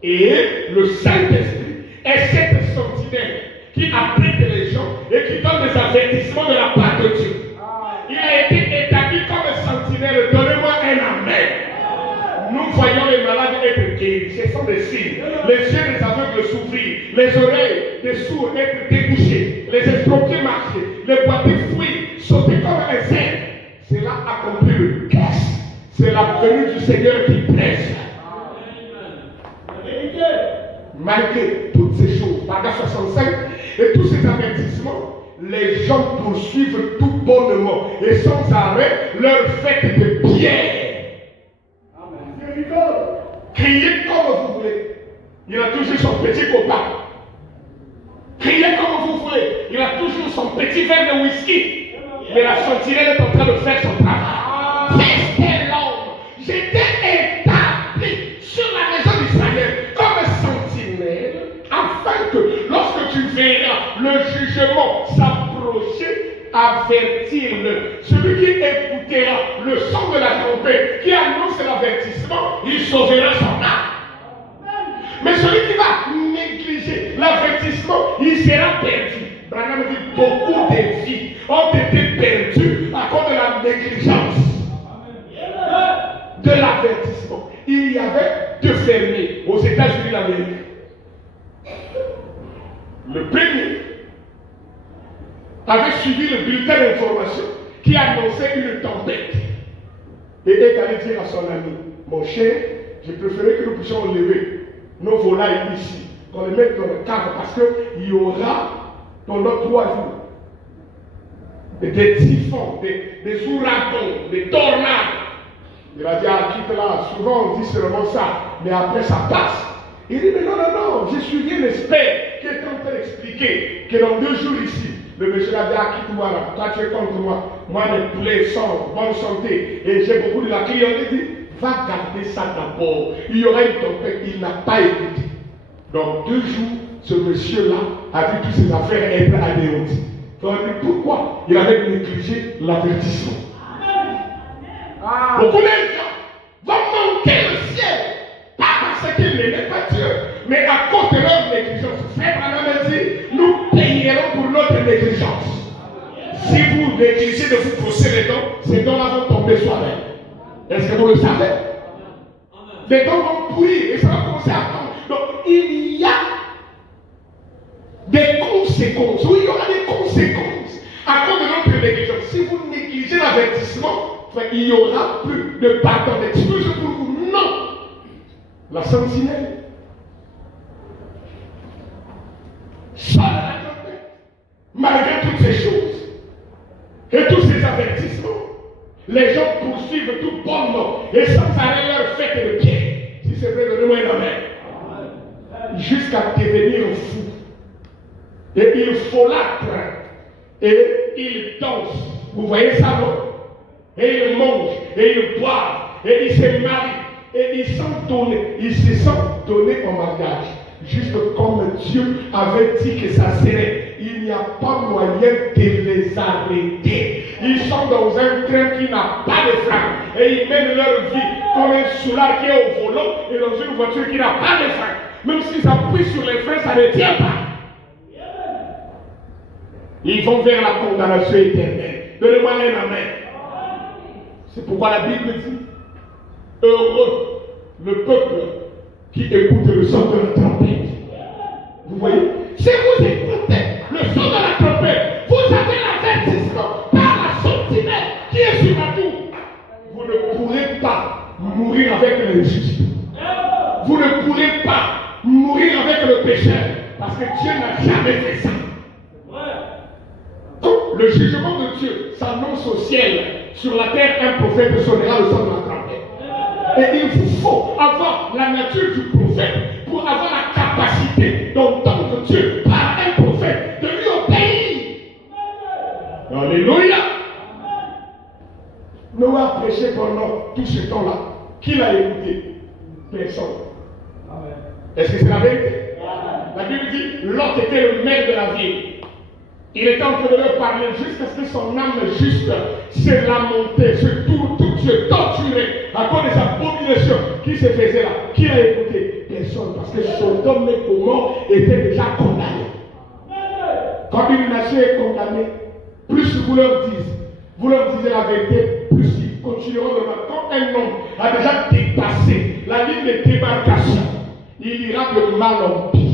Et le Saint-Esprit est cette sentinelle qui apprête les gens et qui donne des avertissements de la part de Dieu. Il a été établi comme sentinelle. Donnez-moi un amen. Nous voyons les malades être guéris. Ce sont des signes. Les yeux des aveugles s'ouvrir. Les oreilles des sourds être débouchées. Les escroqués marcher. Les boiteux fuir. Sauter comme un zèle. C'est là accompli le casse. C'est la venue du Seigneur qui presse. Malgré toutes ces choses, paragraphe 65, et tous ces avertissements, les gens poursuivent tout bonnement et sans arrêt leur fête de pierre. Criez comme vous voulez. Il a toujours son petit copain. Criez comme vous voulez. Il a toujours son petit verre de whisky. Mais la sentinelle est en train de faire son travail. C'était l'homme. J'étais établi sur la maison d'Israël comme sentinelle, afin que lorsque tu verras le jugement s'approcher, avertir-le. Celui qui écoutera le son de la trompette qui annonce l'avertissement, il sauvera son âme. Mais celui qui va négliger l'avertissement, il sera perdu. Branham dit beaucoup de vies ont été perdues à cause de la négligence de l'avertissement. Il y avait deux fermiers aux États-Unis d'Amérique. Le premier avait suivi le bulletin d'information qui annonçait une tempête et est allé dire à son ami, mon cher, je préférais que nous puissions enlever nos volailles ici, qu'on les mette dans le cadre parce qu'il y aura pendant 3 jours des typhons, des ouragans, des tornades. Il a dit, ah, quitte là, souvent on dit seulement ça, mais après ça passe. Il dit, mais non, je suis bien expert qui est en train d'expliquer que dans 2 jours ici, le monsieur a dit, ah, quitte-moi là, toi tu es contre moi, moi mes poulets sont en bonne santé, et j'ai beaucoup de la clientèle, dit, va garder ça d'abord, il y aura une tempête, il n'a pas écouté. Dans 2 jours, ce monsieur-là a vu toutes ses affaires être anéanties. Pourquoi il avait négligé l'avertissement. Beaucoup de gens vont manquer le ciel, pas parce qu'ils n'aimaient pas Dieu, mais à cause de leur négligence. Frère Branham dit, nous payerons pour notre négligence. Si vous négligez de vous brosser les dents, ces dents-là vont tomber soi-même. Est-ce que vous le savez? Les dents vont pourrir et ça va commencer à tomber. Donc il y a des conséquences. Oui, il y aura des conséquences à cause de notre négligence. Si vous négligez l'avertissement, il n'y aura plus de pardon, d'excuse pour vous. Non. La sentinelle sonne à la tempête. Malgré toutes ces choses et tous ces avertissements, les gens poursuivent tout bonnement et sans arrêt leur fête de pied. Si c'est vrai, donnez-moi un amen. Jusqu'à devenir fou. Et il folâtre. Et il danse. Vous voyez ça, non? Et il mange. Et il boit. Et il se marie. Et ils se sont donnés en mariage. Juste comme Dieu avait dit que ça serait. Il n'y a pas moyen de les arrêter. Ils sont dans un train qui n'a pas de frein. Et ils mènent leur vie comme un soulard qui est au volant et dans une voiture qui n'a pas de frein. Même s'ils appuient sur les freins, ça ne tient pas. Ils vont vers la condamnation éternelle. Donnez-moi un amen. C'est pourquoi la Bible dit, heureux le peuple qui écoute le son de la trompette. Vous voyez? Si vous écoutez le son de la trompette, vous avez l'avertissement par la sentinelle qui est sur la tour. Vous ne pourrez pas mourir avec l'injustice. Vous ne pourrez pas mourir avec le pécheur. Parce que Dieu n'a jamais fait ça. Quand le jugement de Dieu s'annonce au ciel, sur la terre, un prophète sonnera le son de la trompette. Et il vous faut avoir la nature du prophète pour avoir la capacité d'entendre Dieu par un prophète, de lui obéir. Alléluia. Noé a prêché pendant tout ce temps-là. Qui l'a écouté? Personne. Est-ce que c'est la vérité? La Bible dit, Lot était le maire de la ville. Il était en train de leur parler jusqu'à ce que son âme juste se lamentait, se torturait à cause des abominations qui se faisaient là. Qui l'a écouté? Personne. Parce que Sodome et Gomorrhe étaient déjà condamnés. Quand une nation est condamnée, plus vous leur disiez la vérité, plus ils continueront de mal. Quand un homme a déjà dépassé la ligne de démarcation, il ira de mal en pire.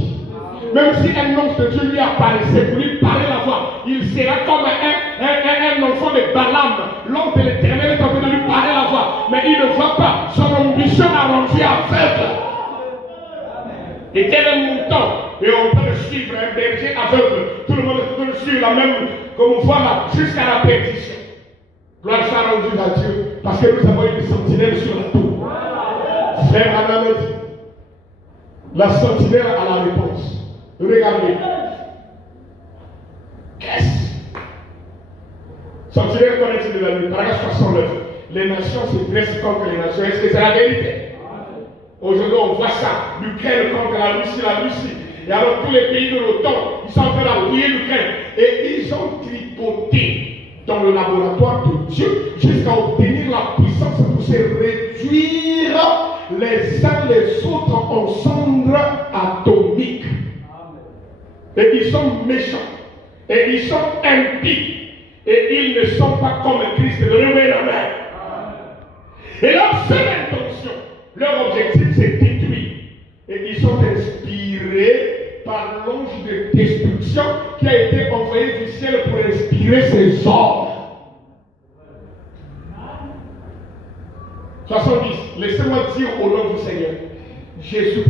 Même si un ange de Dieu lui apparaissait pour lui parler la voix, il sera comme un enfant de Balaam. L'ange de l'Éternel est en train de lui parler la voix, mais il ne voit pas. Son ambition a rendu aveugle. Et tel un mouton, et on peut le suivre, un berger aveugle. Tout le monde peut le suivre la même, comme on voit là, jusqu'à la perdition. Gloire soit rendue à Dieu, parce que nous avons une sentinelle sur la tour. Frère Anna me dit, la sentinelle a la réponse. Regardez. Qu'est-ce? Sentinelle connaît-il de la nuit? Paragraphe 69. Les nations se dressent contre les nations. Est-ce que c'est la vérité? Aujourd'hui, on voit ça. L'Ukraine contre la Russie. Et alors, tous les pays de l'OTAN, ils sont en train d'appuyer l'Ukraine. Et ils ont tripoté dans le laboratoire de Dieu jusqu'à obtenir la puissance pour se réduire les uns les autres en cendres atomiques. Et ils sont méchants. Et ils sont impies. Et ils ne sont pas comme Christ. Donnez-moi la main. Et leur seule intention, leur objectif, c'est détruire. Et ils sont inspirés par l'ange de destruction qui a été envoyé du ciel pour inspirer ses ordres. 70. Laissez-moi dire au nom du Seigneur Jésus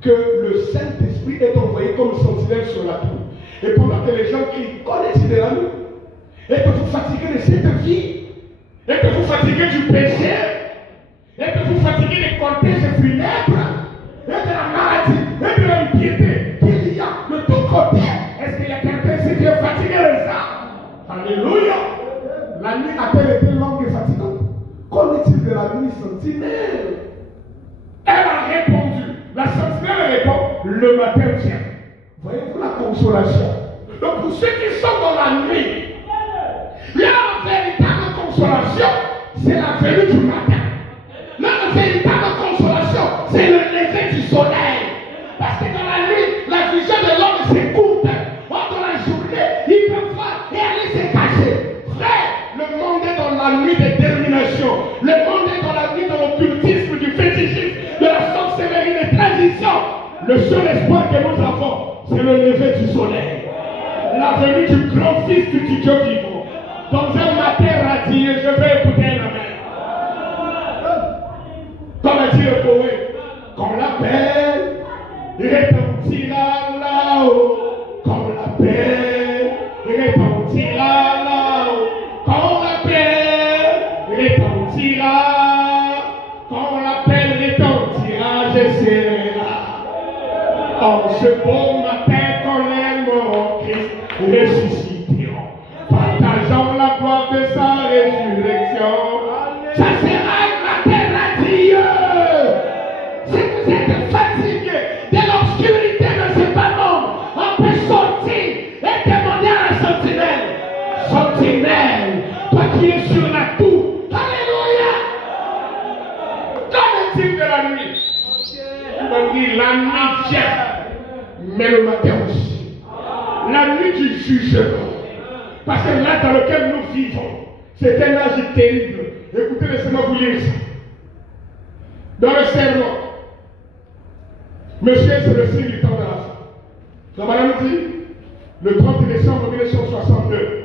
que le Saint-Esprit est envoyé comme sentinelle sur la tour. Et pendant que les gens crient, connaissez de la nuit, et que vous fatiguez de cette vie, et que vous fatiguez du péché, et que vous fatiguez des cortèges funèbres, et de la maladie, et de l'impiété qu'il y a de tous côtés. Est-ce qu'il y a quelqu'un sentinelle. Elle a répondu. La sentinelle répond, le matin vient. Voyez-vous la consolation? Donc pour ceux qui sont dans la nuit, leur véritable consolation, c'est la venue du matin. Leur véritable consolation, c'est le lever du soleil. Parce que dans la nuit, la vision de l'homme c'est courte. Or dans la journée, il peut voir et aller se cacher. Frère, le monde est dans la nuit de détermination. Le monde est dans la nuit de l'occultisme, du fétichisme, de la sorcellerie, des traditions. Le seul espoir que nous avons, c'est le lever du soleil. La venue du grand fils du Dieu vivant. Dans un matin radieux, je vais écouter un amen. Comme a dit le poète, quand l'appel retentira là-haut, quand l'appel retentira là-haut, quand l'appel retentira, quand l'appel retentira, je serai là. En ce beau matin, quand les morts en Christ ressusciteront, partageant la gloire de sa résurrection, ça sera un matin radieux. Si vous êtes fatigué de l'obscurité de ce ballon, on peut sortir et demander à la sentinelle, sentinelle, toi qui es sur la tour, alléluia. Qu'en est-il de la nuit? On dit la nuit vient, mais le matin aussi. La nuit du jugement. Parce que là dans lequel nous vivons, c'est un âge terrible. Écoutez, laissez-moi vous lire ça. Dans le serment, monsieur, c'est le signe du temps de la fin. La madame dit, le 30 décembre 1962,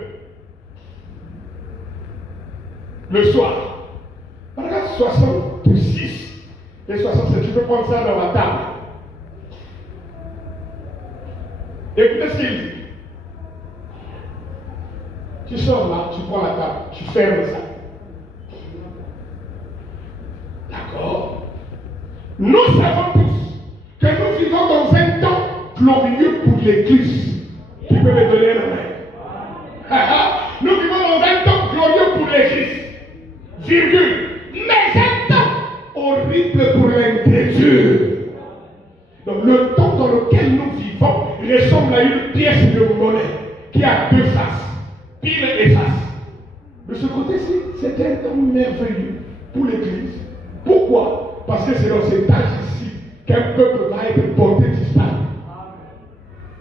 le soir, paragraphe 66 et 67, tu peux prendre ça dans la table. Écoutez ce qu'il dit. Tu sors là, tu prends la table, tu fermes ça. D'accord? Nous savons tous que nous vivons dans un temps glorieux pour l'Église. Qui peut me donner la main? Nous vivons dans un temps glorieux pour l'Église. Virgule. Mais un temps horrible pour l'incrédule. Donc le temps dans lequel nous vivons ressemble à une pièce de monnaie qui a deux faces. Pile et face. De ce côté-ci, c'est un temps merveilleux pour l'Église. Pourquoi? Parce que c'est dans cet âge ici qu'un peuple va être porté disparu.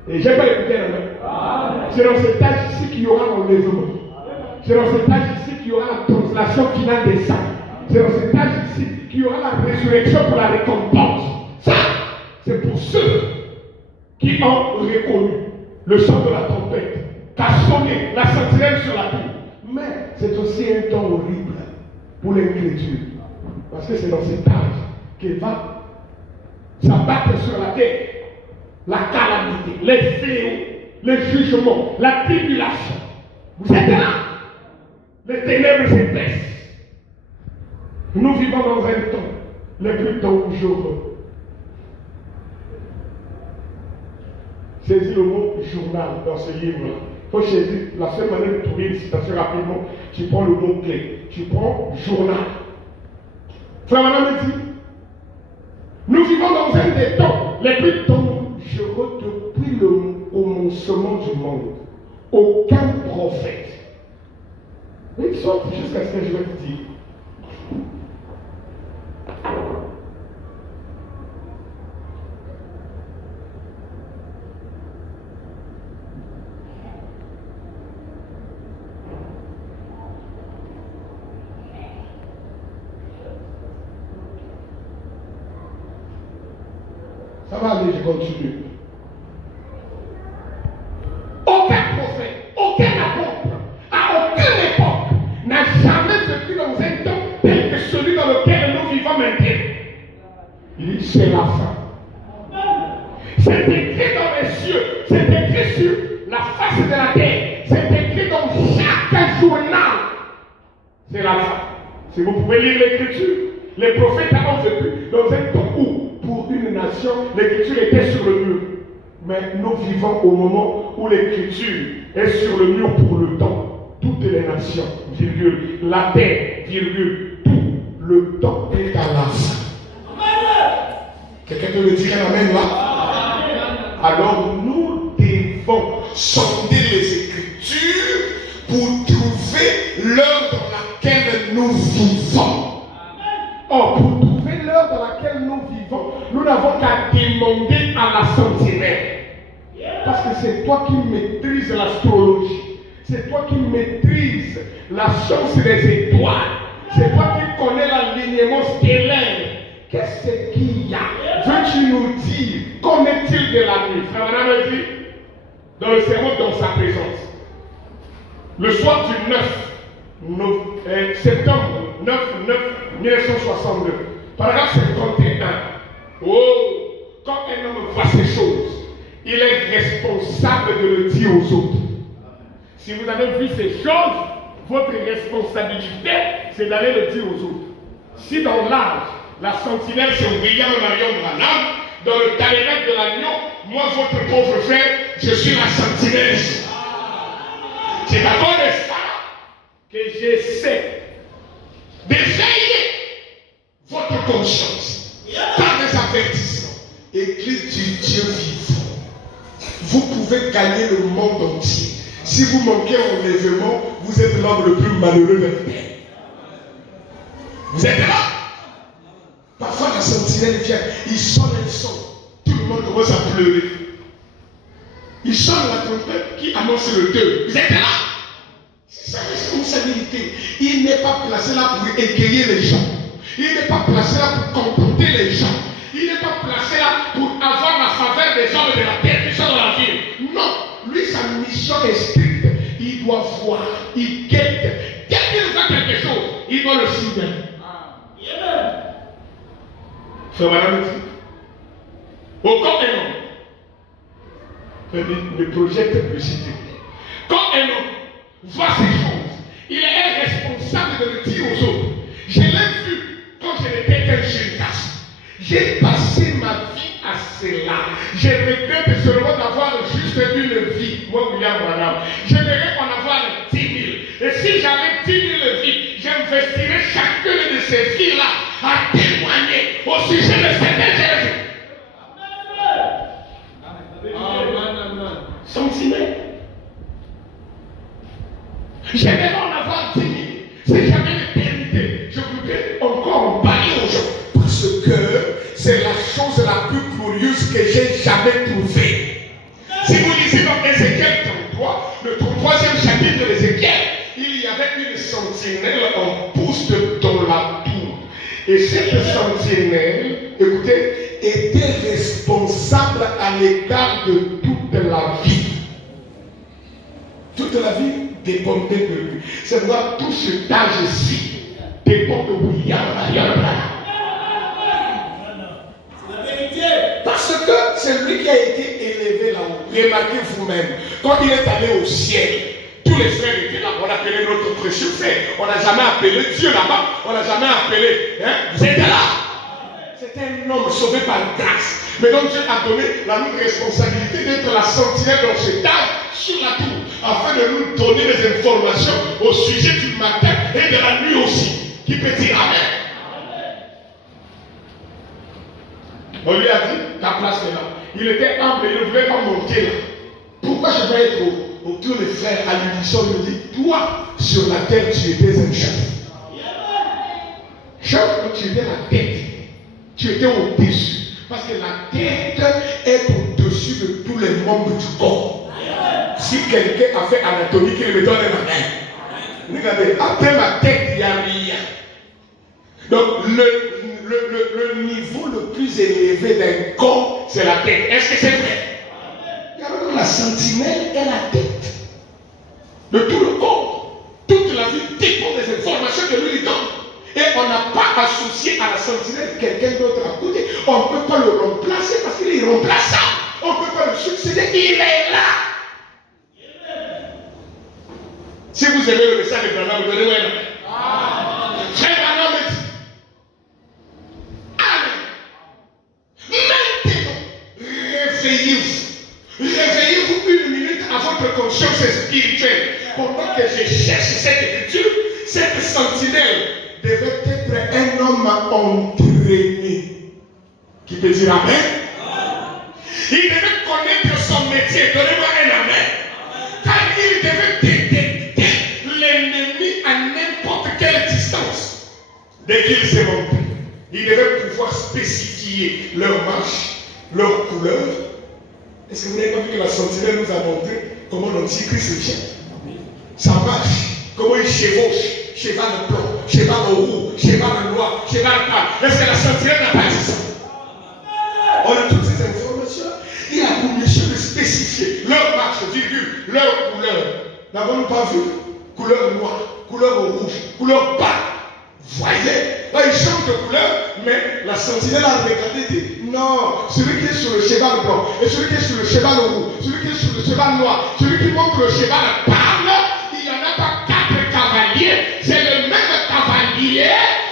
Et j'ai pas écouté la main. C'est dans cet âge ici qu'il y aura l'enlèvement. C'est dans cet âge ici qu'il y aura la translation finale des saints. C'est dans cet âge ici qu'il y aura la résurrection pour la récompense. Ça, c'est pour ceux qui ont reconnu le son de la trompette, qu'a sonné la sentinelle sur la tour. Mais c'est aussi un temps horrible pour l'incrédule. Parce que c'est dans cet âge qu'il va s'abattre sur la terre la calamité, les fléaux, les jugements, la tribulation. Vous êtes là. Les ténèbres s'épaissent. Nous vivons dans un temps le plus dangereux. Saisis le mot journal dans ce livre-là. Il faut saisir la seule manière de trouver une citation rapidement. Tu prends le mot clé. Tu prends journal. Frère Madame dit, nous vivons dans un des temps les plus dangereux depuis le commencement du monde. Aucun prophète. Ils sont jusqu'à ce que je vais te dire. Ça va aller, je continue. Aucun prophète, aucun apôtre, à aucune époque, n'a jamais vécu dans un temps tel que celui dans lequel nous vivons maintenant. Il dit, c'est la fin. C'est écrit dans les cieux, c'est écrit sur la face de la terre, c'est écrit dans chaque journal. C'est la fin. Si vous pouvez lire l'écriture, les prophètes ont vécu dans un temps où, pour une nation, l'écriture était sur le mur. Mais nous vivons au moment où l'écriture est sur le mur pour le temps. Toutes les nations, virgule, la terre, virgule, tout le temps est à la fin. Quelqu'un peut me dire un amen là? Alors nous devons sonder les Écritures pour trouver l'heure dans laquelle nous vivons. Or, pour trouver l'heure dans laquelle nous vivons, nous n'avons qu'à demander à la sentinelle. Parce que c'est toi qui maîtrises l'astrologie. C'est toi qui maîtrises la science des étoiles. C'est toi qui connais l'alignement stellaire. Qu'est-ce qu'il y a? Veux-tu nous dire qu'en est-il de la nuit? Frère Madame dit dans le sermon dans sa présence. Le soir du 9 septembre 1962, paragraphe 51. Oh, quand un homme voit ces choses, il est responsable de le dire aux autres. Si vous avez vu ces choses, votre responsabilité, c'est d'aller le dire aux autres. Si dans l'âge, la sentinelle c'est William Marion Branham, dans le tabernacle de l'agneau, moi, votre pauvre frère, je suis la sentinelle. C'est à cause de ça que j'essaie d'éveiller votre conscience par des avertissements. Église du Dieu vivant. Vous pouvez gagner le monde entier. Si vous manquez en événement, vous êtes l'homme le plus malheureux de la terre. Vous êtes là. Parfois la sentinelle vient, il sonne un son. Tout le monde commence à pleurer. Il sonne la trompette qui annonce le 2. Vous êtes là. C'est sa responsabilité. Il n'est pas placé là pour égayer les gens. Il n'est pas placé là pour contenter les gens. Il n'est pas placé là pour avoir la faveur des hommes de la terre qui sont dans la ville. Non, lui sa mission est stricte. Il doit voir, il guette. Dès qu'il voit quelque chose, il doit le signer. Frère Madame dit, quand un homme, le projecte le citer, quand un homme voit ces choses, il est responsable de le dire aux autres. Je l'ai vu quand je n'étais qu'un jeune garçon. J'ai passé ma vie à cela. Je regrette seulement d'avoir juste une vie. Moi, William Branham, j'aimerais en avoir 10 000. Et si j'avais 10 000 vies, j'investirais chacune de ces vies-là à témoigner au sujet de certains Jésus. Sentinelle. J'aimerais en avoir 10 000. Si j'avais l'éternité, je voudrais encore en parler aux gens. Parce que c'est la chose la plus glorieuse que j'ai jamais trouvée. Si vous lisez dans Ézéchiel 33, le 33e chapitre d'Ézéchiel, il y avait une sentinelle en poste dans la tour. Et cette sentinelle, écoutez, était responsable à l'égard de toute la vie. Toute la vie dépendait de lui. C'est pourquoi tout cet âge-ci dépend de William Marion Branham. Parce que c'est lui qui a été élevé là-haut. Remarquez vous-même, quand il est allé au ciel, tous les frères étaient là. On appelait notre précieux frère. On n'a jamais appelé Dieu là-bas. On n'a jamais appelé. Vous êtes là. C'est un homme sauvé par grâce. Mais donc Dieu a donné la lourde responsabilité d'être la sentinelle dans cet âge sur la tour, afin de nous donner des informations au sujet du matin et de la nuit aussi. Qui peut dire Amen? On lui a dit, ta place est là. Il était humble, il ne voulait pas monter là. Pourquoi je dois être autour des frères à l'unisson? Il me dit, toi, sur la terre, tu étais un chef. Chef, tu étais la tête. Tu étais au-dessus. Parce que la tête est au-dessus de tous les membres du corps. Si quelqu'un a fait anatomie, qu'il me donne ma main. Regardez, après ma tête, il n'y a rien. Donc, le niveau le plus élevé d'un corps, c'est la tête. Est-ce que c'est vrai? La sentinelle est la tête de tout le corps. Toute la vie dépend des informations que lui donne. Et on n'a pas associé à la sentinelle quelqu'un d'autre à côté. On ne peut pas le remplacer parce qu'il est irremplaçable. On ne peut pas le succéder. Il est là. Si vous aimez le message de Branham, vous donnez-moi un. Frère Branham me dit, maintenant, réveillez-vous. Réveillez-vous une minute à votre conscience spirituelle. Pendant que je cherche cette écriture, cette sentinelle devait être un homme entraîné. Qui peut dire amen? Il devait connaître son métier. Donnez-moi un amen. Car il devait détecter l'ennemi à n'importe quelle distance. Dès qu'il s'est monté, il devait pouvoir spécifier leur marche, leur couleur. Est-ce que vous n'avez pas vu que la sentinelle nous a montré comment l'antichrist vient? Ça marche, comment il chevauche, cheval blanc, cheval roux, cheval noir, cheval pâle. Est-ce que la sentinelle n'a pas dit ça? On a toutes ces informations. Il a pour mission de spécifier leur marche, virgule, leur couleur. N'avons-nous pas vu? Couleur noire, couleur rouge, couleur pâle. Voyez, là il change de couleur, mais la sentinelle a regardé et dit non, celui qui est sur le cheval blanc, et celui qui est sur le cheval roux, celui qui est sur le cheval noir, celui qui monte le cheval pâle, il n'y en a pas 4 cavaliers, c'est le même cavalier,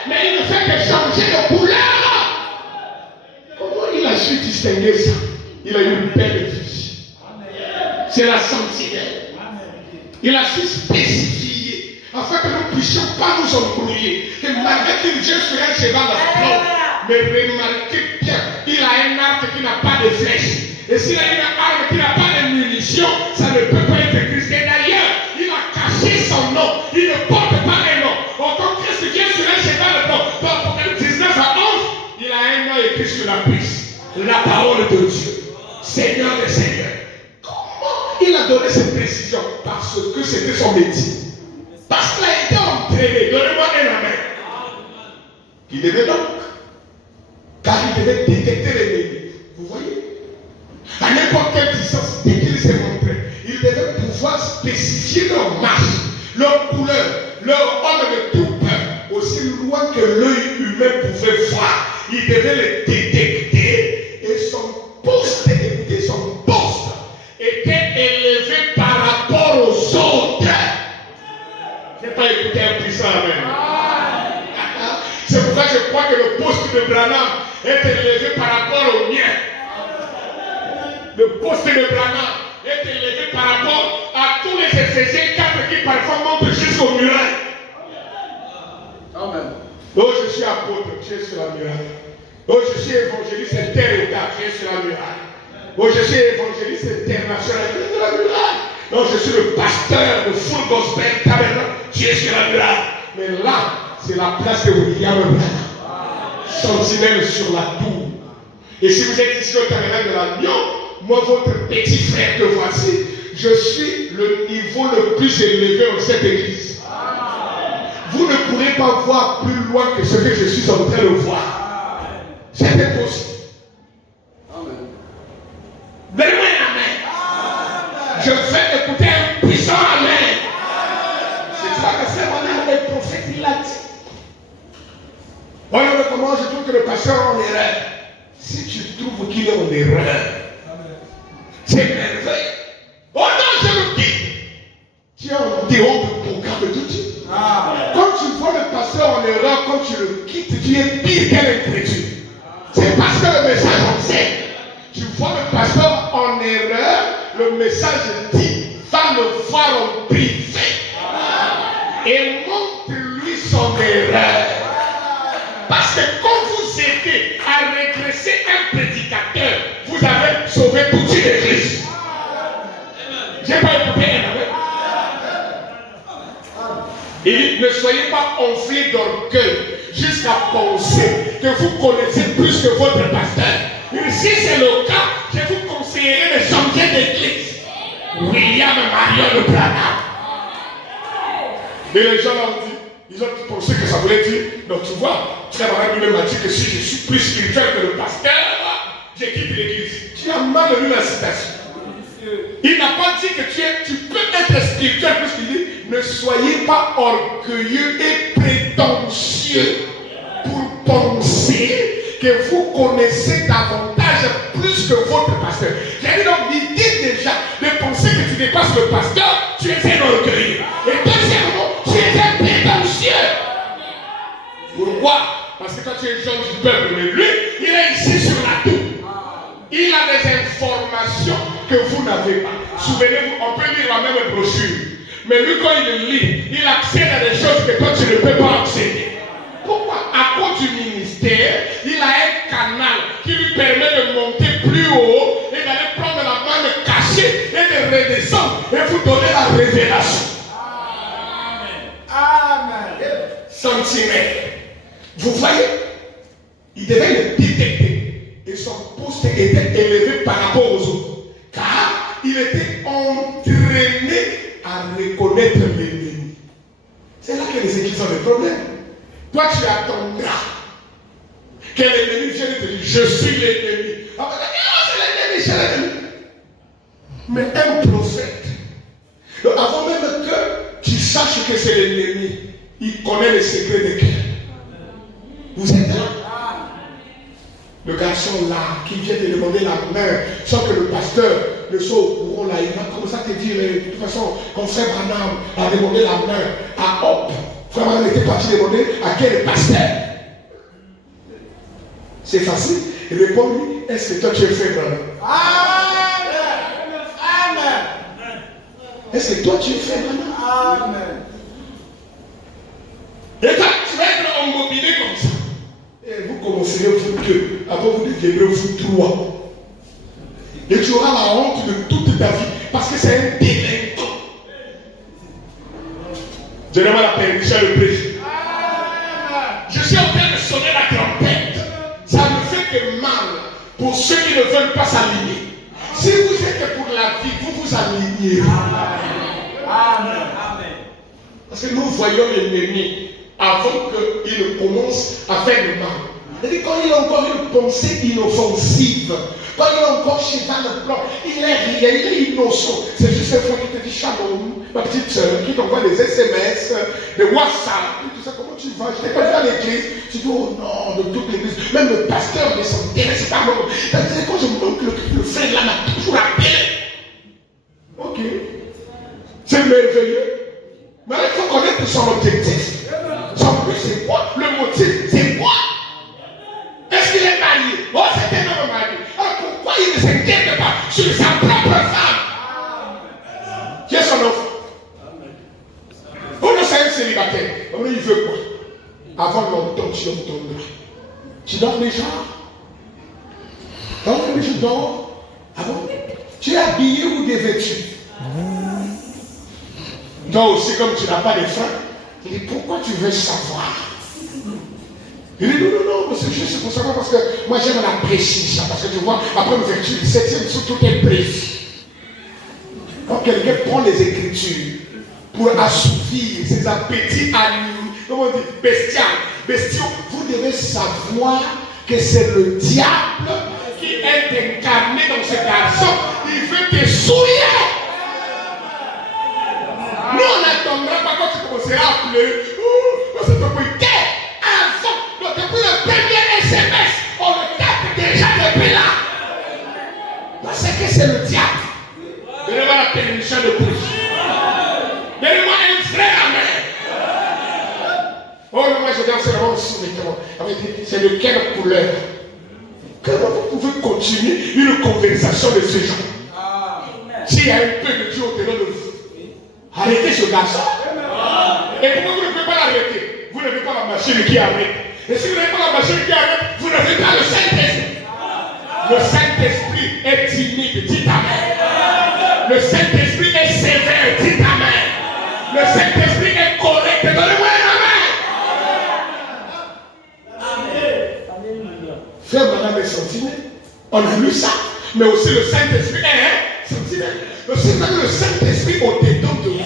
mais il ne fait que changer de couleur. Comment il a su distinguer ça? Il a eu une belle vision. C'est la sentinelle. Il a su spécifier afin que nous ne puissions pas nous embrouiller. Et malgré qu'il vient sur un cheval blanc, mais remarquez bien, il a un arc qui n'a pas de flèche. Et s'il a une arme qui n'a pas de munitions, ça ne peut pas être Christ. Et d'ailleurs, il a caché son nom. Il ne porte pas un nom. Quand Christ vient sur un cheval blanc, dans Apocalypse 19 à 11, il a un nom écrit sur la cuisse. La parole de Dieu. Seigneur des Seigneurs. Comment il a donné cette précision? Parce que c'était son métier. Parce qu'il a été entraîné. Donnez-moi un amen. Il devait donc, car il devait détecter l'ennemi. Vous voyez? À n'importe quelle distance, dès qu'il s'est montré, il devait pouvoir spécifier leur marche, leur couleur, leur homme de tout peur, aussi loin que l'œil humain pouvait voir. Il devait les détecter et son poste, écoutez, son poste était élevé par rapport aux autres. Je n'ai pas écouté un puissant amen. C'est pourquoi je crois que le poste de Branham est élevé par rapport au mien. Le poste de Branham est élevé par rapport à tous les Éphésiens 4 qui parfois montent jusqu'au muraille. Amen. Oh, je suis apôtre, tu es sur la muraille. Oh, je suis évangéliste inter-État, tu es sur la muraille. Oh, je suis évangéliste international, tu es sur la muraille. Non, je suis le pasteur de Full Gospel Tabernacle, tu es sur la muraille. Mais là, c'est la place de William Branham, sentinelle sur la tour. Et si vous êtes ici au Tabernacle de l'Agneau, moi, votre petit frère que voici, je suis le niveau le plus élevé en cette église. Vous ne pourrez pas voir plus loin que ce que je suis en train de voir. C'est impossible. Amen. Donnez-moi un amen. Je vais écouter un puissant amen. C'est ça que c'est mon le prophète, il a dit. Voilà comment je trouve que le pasteur est en erreur. Si tu trouves qu'il est en erreur, c'est merveilleux. Oh non, je le dis. Tu es en dehors du programme de Dieu. Quand tu vois le pasteur en erreur, quand tu le quittes, tu es pire qu'un incrédule. C'est parce que le message enseigne. Tu vois le pasteur en erreur, le message dit, va le voir en privé. Et montre-lui son erreur. Parce que quand vous aidez à redresser un prédicateur, vous avez sauvé toute une église. J'ai pas écouté un amen. Et ne soyez pas enflés d'orgueil jusqu'à penser que vous connaissez plus que votre pasteur. Et si c'est le cas, je vous conseillerais de changer d'église. William Marion Branham. Et les gens ont dit, ils ont pensé que ça voulait dire, donc tu vois, frère Branham lui-même m'a dit que si je suis plus spirituel que le pasteur, j'ai quitté l'église. Tu as mal lu la citation. Il n'a pas dit que tu peux être spirituel, puisqu'il dit ne soyez pas orgueilleux et prétentieux pour penser que vous connaissez davantage plus que votre pasteur. J'ai dit donc l'idée déjà de penser que tu dépasses le pasteur, tu es un orgueilleux. Et deuxièmement, tu es un prétentieux. Pourquoi? Parce que toi tu es jeune du peuple, mais lui, il est ici sur la tour. Il a des informations que vous n'avez pas. Souvenez-vous, on peut lire la même brochure. Mais lui, quand il lit, il accède à des choses que toi, tu ne peux pas accéder. à cause du ministère, il a un canal qui lui permet de monter plus haut et d'aller prendre la main, de cacher et de redescendre et vous donner la révélation. Amen. Sentinelle. Vous voyez, il devait le détecter et son poste était élevé par rapport aux autres. Car il était entraîné à reconnaître l'ennemi. C'est là que les églises ont des problèmes. Toi, tu attendras que l'ennemi vienne te dire, je suis l'ennemi. Ah, c'est l'ennemi. Mais un prophète, avant même que tu saches que c'est l'ennemi, il connaît les secrets de cœur. Vous êtes là? Le garçon là, qui vient te demander la main, sans que le pasteur le soit au courant là, il va commencer à te dire, de toute façon, quand frère Branham a demandé la main à Hop, frère Branham était parti demander à quel pasteur? C'est facile. Réponds-lui, est-ce que toi tu es frère Branham? Amen. Est-ce que toi tu es frère Branham? Amen. Et toi, tu vas être embobiné comme ça. Et vous commencerez vous deux. Après vous deviendrez vous trois. Et tu auras la honte de toute ta vie. Parce que c'est un délinquant. Donnez-moi la permission de prêcher. Je suis en train de sonner la trompette. Ça ne fait que mal pour ceux qui ne veulent pas s'aligner. Si vous êtes pour la vie, vous vous alignez. Amen. Parce que nous voyons l'ennemi avant qu'il ne commence à faire le mal. C'est-à-dire quand il a encore une pensée inoffensive, quand il a encore cheval le plan, il est rien, il est innocent. C'est juste un frère qui te dit shalom, ma petite soeur, qui t'envoie des SMS, des WhatsApp, tout ça, comment tu vas? Je t'ai pas vu à l'église. Tu dis, oh non, de toute l'église, même le pasteur ne s'intéresse pas. Quand je me demande que le frère là m'a toujours appelé. Ok. C'est merveilleux. Mais il faut connaître son objectif. Son but, c'est quoi? Le motif, c'est quoi? Est-ce qu'il est marié? Oh, c'est un homme marié. Alors pourquoi il ne s'inquiète pas sur sa propre femme? Qui est son enfant? Oh non, c'est un célibataire. Oh, il veut quoi? Avant longtemps, tu entendras. Tu dors déjà? Non, mais je dors. Ah bon? Tu es habillé ou dévêtu? Toi aussi, comme tu n'as pas de frein, il dit pourquoi tu veux savoir? Il dit non, mais c'est juste pour savoir parce que moi j'aime la précision. Parce que tu vois, après l'ouverture du 7e, tout est précis. Quand quelqu'un prend les Écritures pour assouvir ses appétits animaux, comment on dit, bestiaux, vous devez savoir que c'est le diable qui est incarné dans ce garçon. Il veut te souiller. Nous, on n'attendra pas quand tu commenceras à pleurer. Oh, c'est pas quel enfant. Donc, depuis le premier SMS, on le tape déjà depuis là. Parce que c'est le diable. Donnez-moi la permission de bouche. Donnez-moi un frère amen. Oh non, moi je danse vraiment souvent. C'est de quelle couleur? Comment vous pouvez continuer une conversation de ce genre? S'il y a un peu de Dieu au delà de vous. Arrêtez ce garçon. Et pourquoi vous ne pouvez pas l'arrêter? Vous n'avez pas la machine qui arrête. Et si vous n'avez pas la machine qui arrête, vous n'avez pas le Saint-Esprit. Le Saint-Esprit est timide, dites amen. Le Saint-Esprit est sévère, dites amen. Le Saint-Esprit est correct, donnez-moi un amen. Frère Madame est sentinelle. On a lu ça. Mais aussi le Saint-Esprit est sentinelle. Le Saint-Esprit au-dedans de vous,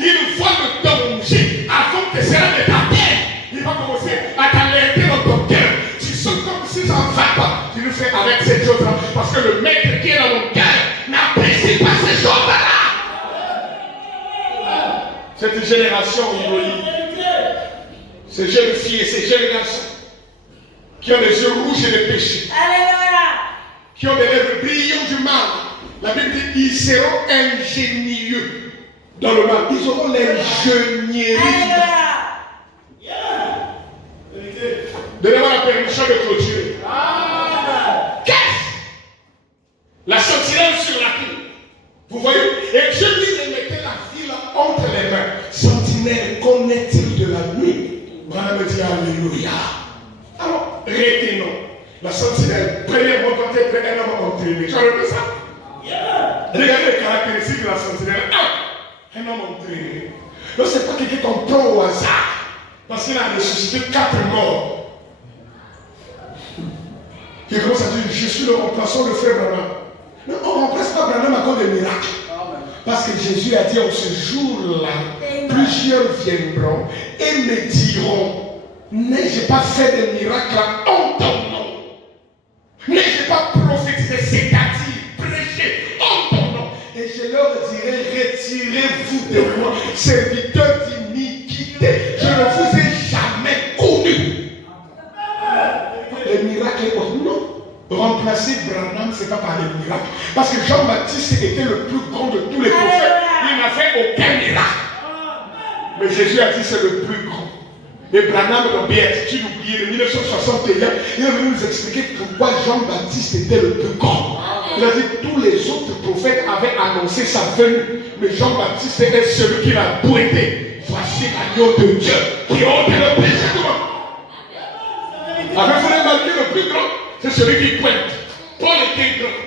il voit le danger avant que cela ne t'atteigne. Il va commencer à t'alerter dans ton cœur. Tu sens comme si ça ne va pas. Tu le fais avec cette chose-là. Parce que le maître qui est dans mon cœur n'apprécie pas ces choses-là. Cette génération ironie, ces jeunes filles et ces jeunes garçons qui ont des yeux rouges et des péchés, qui ont des lèvres brillantes du mal. La Bible dit ils seront ingénieux dans le mal. Ils auront l'ingénierie. Donnez-moi la permission de clôturer. Qu'est-ce? La sentinelle sur la cour. Vous voyez? Et Dieu lui mettait la file entre les mains. Sentinelle, qu'en est-il de la nuit? Voilà me dit alléluia. réténant. La sentinelle, premièrement, doit être un homme entraîné. Tu as vu ça? Regardez les caractéristiques de la sentinelle. Un homme entraîné. Donc, ce n'est pas quelqu'un qu'on prend au hasard. Parce qu'il a ressuscité 4 morts. Il commence à dire, je suis le remplaçant de frère Branham. Non, on ne remplace pas Branham à cause des miracles. Parce que Jésus a dit en ce jour-là, plusieurs viendront et me diront, n'ai-je pas fait des miracles en ton nom? N'ai-je pas prophétisé, c'est-à-dire prêché en ton nom? Et je leur dirai, retirez-vous de moi, serviteurs d'iniquité, je ne vous ai jamais connu. Les miracles, non. Remplacer Branham, ce n'est pas par les miracles. Parce que Jean-Baptiste était le plus grand de tous les prophètes. Il n'a fait aucun miracle. Mais Jésus a dit c'est le plus grand. Et Branham, dans Béatitude oubliée de 1961, il est venu nous expliquer pourquoi Jean-Baptiste était le plus grand. Il a dit tous les autres prophètes avaient annoncé sa venue. Mais Jean-Baptiste était celui qui l'a pointé. Voici l'agneau de Dieu qui ôte le péché du monde. Avez-vous remarqué le plus grand? C'est celui qui pointe. Paul était grand.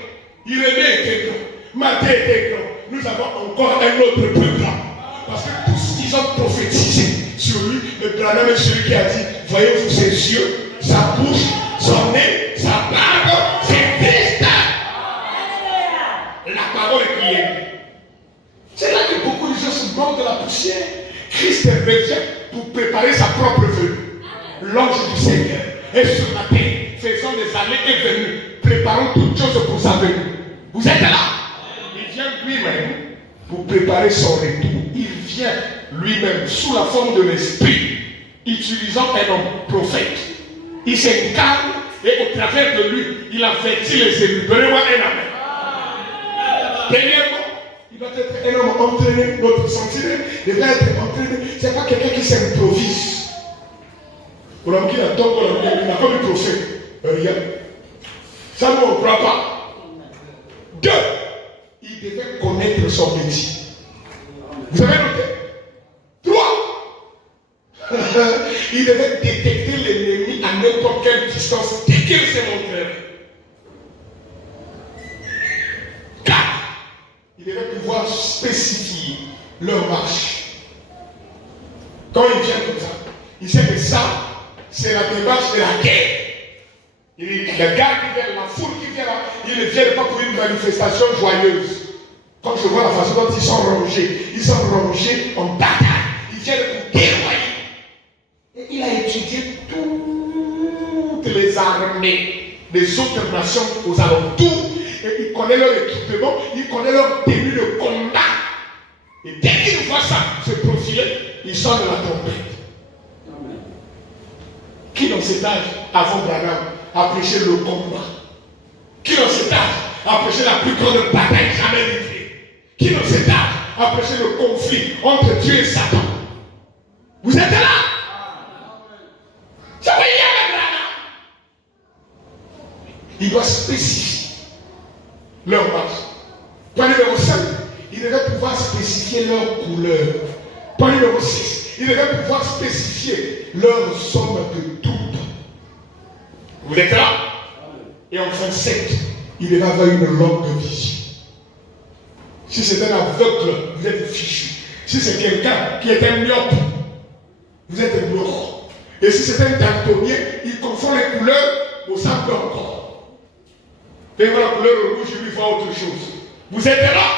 Irénée était grand. Matthieu était grand. Nous avons encore un autre plus grand. Parce que tous ils ont prophétisé sur lui. Mais Branham est celui qui a dit, voyez-vous ses yeux, sa bouche, son nez, sa barbe, c'est Christ. La parole est priée. C'est là que beaucoup de gens se mordent de la poussière. Christ revient pour préparer sa propre venue. L'ange du Seigneur est sur la terre, faisant des allées et venues, préparant toutes choses pour sa venue. Vous êtes là? Il vient lui-même pour préparer son retour. Il vient lui-même sous la forme de l'esprit, utilisant un homme prophète. Il s'incarne et au travers de lui, il avertit les élus. Donnez-moi un amen. Dernièrement, il doit être un homme entraîné, notre sentinelle devrait être entraîné. Ce n'est pas quelqu'un qui s'improvise. On a mis la tombe, on a comme un prophète. Rien. Ça, nous, on ne croit pas. 2. Il devait connaître son métier. Vous avez noté? 3. Il devait détecter l'ennemi à n'importe quelle distance dès qu'il s'est montré. 4. Il devait pouvoir spécifier leur marche. Quand il vient comme ça, il sait que ça, c'est la démarche de la guerre. Il y a le gars qui vient, la foule qui vient là, ils ne viennent pas pour une manifestation joyeuse. Comme je vois la façon dont ils sont rangés. Ils sont rangés en bataille. Ils viennent pour déroyer. Et il a étudié toutes les armées des autres nations aux alentours. Et il connaît leur équipement, il connaît leur tenue de combat. Et dès qu'il voit ça se profiler, il sort de la trompette. Qui dans cet âge, avant Branham, a prêché le combat? Qui dans cet âge a prêché la plus grande bataille jamais livrée? Qui dans cet âge a prêché le conflit entre Dieu et Satan? Vous êtes là? Ça veut dire Branham. Il doit spécifier leur marche. Point numéro 5, il devait pouvoir spécifier leur couleur. Point numéro 6, il devait pouvoir spécifier leur somme de doute. Vous êtes là? Et enfin 7, il devait avoir une longue vision. Si c'est un aveugle, vous êtes fichu. Si c'est quelqu'un qui est un myope, vous êtes mort. Et si c'est un daltonien, il confond les couleurs au sable encore. Et voilà la couleur rouge, il lui voit autre chose. Vous êtes là?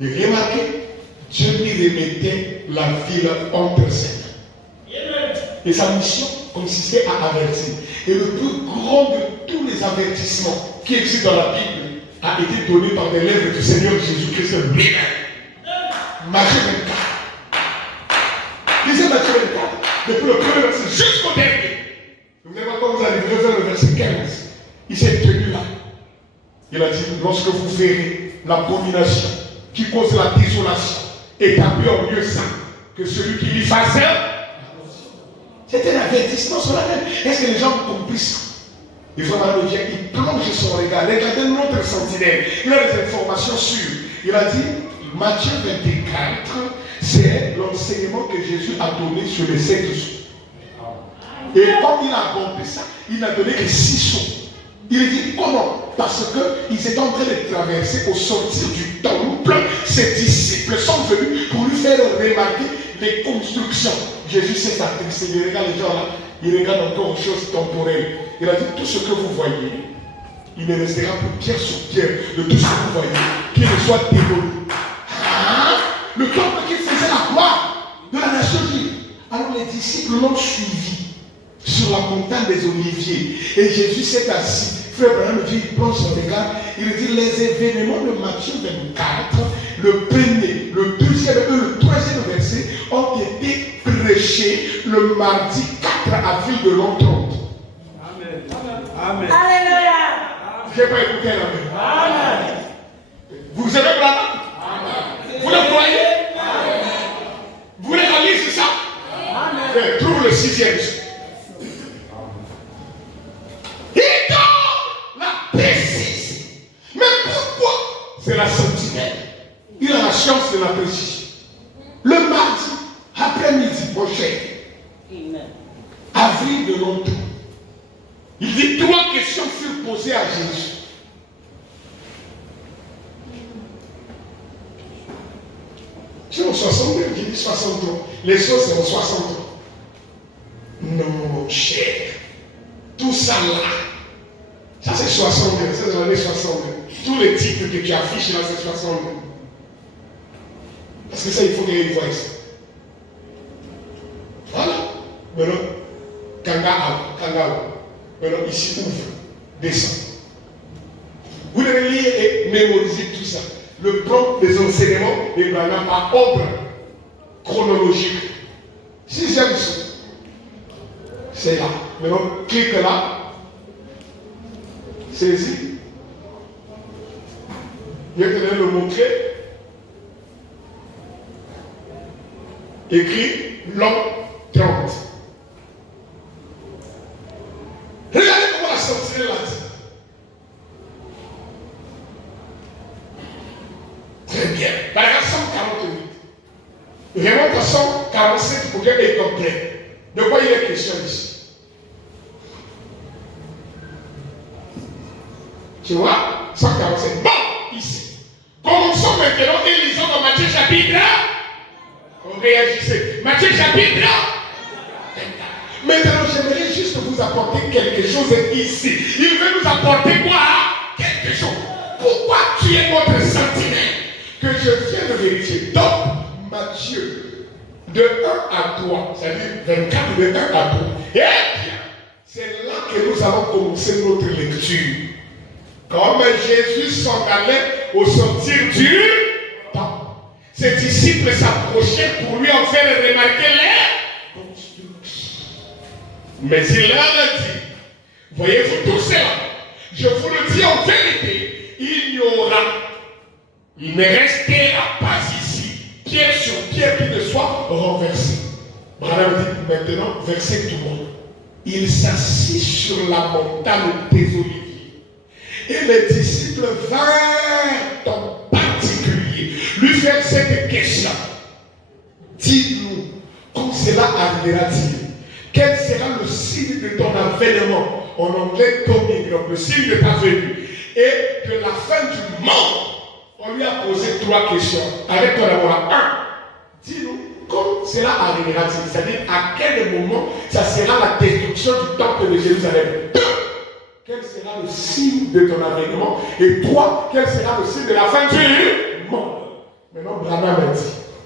Et remarquez, Dieu lui remettait la ville entre ses mains. Et sa mission consistait à avertir. Et le plus grand de tous les avertissements qui existent dans la Bible a été donné par les lèvres du Seigneur Jésus-Christ lui-même. Matthieu 24. Lisez Matthieu 24, depuis le premier verset jusqu'au dernier. Vous allez voir quand vous arriverez vers le verset 15. Il s'est tenu là. Il a dit, lorsque vous verrez l'abomination qui cause la désolation établie en lieu saint, que celui qui lui fasse c'était un avertissement sur la tête. Est-ce que les gens comprennent? Il faut avoir le vient, il plonge son regard. Regardez notre sentinelle. Il a des informations sûres. Il a dit, Matthieu 24, c'est l'enseignement que Jésus a donné sur les 7 jours. Et quand il a bombé ça, il n'a donné que 6 sous. Il dit comment? Parce qu'ils étaient en train de traverser au sortir du temple. Ses disciples sont venus pour lui faire remarquer les constructions. Jésus s'est attristé. Il regarde les gens là. Il regarde encore une chose temporelle. Il a dit tout ce que vous voyez, il ne restera plus pierre sur pierre de tout ce que vous voyez, qu'il ne soit démoli. Ah, le temple qui faisait la gloire de la nation juive. Alors les disciples l'ont suivi sur la montagne des Oliviers. Et Jésus s'est assis. Frère Abraham me dit, il plonge son regard. Il dit les événements de Matthieu 24, le premier, le deuxième et le troisième verset ont été prêchés le mardi 4 avril de l'an 30. Amen. Amen. Alléluia. Je n'ai pas écouté l'amen. Amen. Vous aimez Abraham? Amen. Vous le croyez? Amen. Vous voulez qu'on lise ça? Amen. Trouve le 6e. Il donne la précision. Mais pourquoi? C'est la sentinelle. Il a la chance de la précision. Le mardi, après-midi, mon cher, avril de longtemps, il dit 3 questions furent posées à Jésus. C'est en 62, j'ai dit 60 ans. Les choses, c'est en 60 ans. Non, mon cher. Tout ça là, ça c'est 62, c'est dans l'année 62. Tous les titres que tu affiches là, c'est 62. Parce que ça, il faut qu'il voie ça. Voilà. Maintenant, Kanga. Maintenant, ici, ouvre, descend. Vous devez lire et mémoriser tout ça. Le plan des enseignements d'Abraham par ordre chronologique. 6e son. C'est là. Maintenant, clique là. Saisis. Je vais te le montrer. Écrit l'an 30. Regardez comment la sentinelle a dit. Très bien. Paragraphe 148. Remonte à 147 pour qu'elle est complète. De quoi il est question ici? Tu vois? 147. Bon, ici. Commençons maintenant et lisons dans Matthieu chapitre. On réagissait. Matthieu chapitre. Maintenant, j'aimerais juste vous apporter quelque chose ici. Il veut nous apporter quoi? Quelque chose. Pourquoi tu es notre sentinelle? Que je viens de vérifier. Donc, Matthieu, de 1 à 3, c'est-à-dire 24, de 1 à 3. Eh bien, c'est là que nous allons commencer notre lecture. Comme Jésus s'en allait au sortir du temple, ses disciples s'approchaient pour lui en faire remarquer les constructions. Mais il leur a dit, voyez-vous tout cela? Je vous le dis en vérité, il ne restera pas ici, pierre sur pierre qui ne soit renversé. Branham dit maintenant, verset tout le monde. Il s'assit sur la montagne des Oliviers. Et les disciples vinrent en particulier lui faire cette question. Dis-nous, quand cela arrivera-t-il? Quel sera le signe de ton avènement? En anglais, coming, le signe de ta venue. Et de la fin du monde. On lui a posé 3 questions. Arrête-toi d'abord. 1. Dis-nous, quand cela arrivera-t-il? C'est-à-dire, à quel moment ça sera la destruction du temple de Jérusalem? 2. Quel sera le signe de ton avènement? Et 3. Quel sera le signe de la fin du monde? Maintenant, Branham a dit,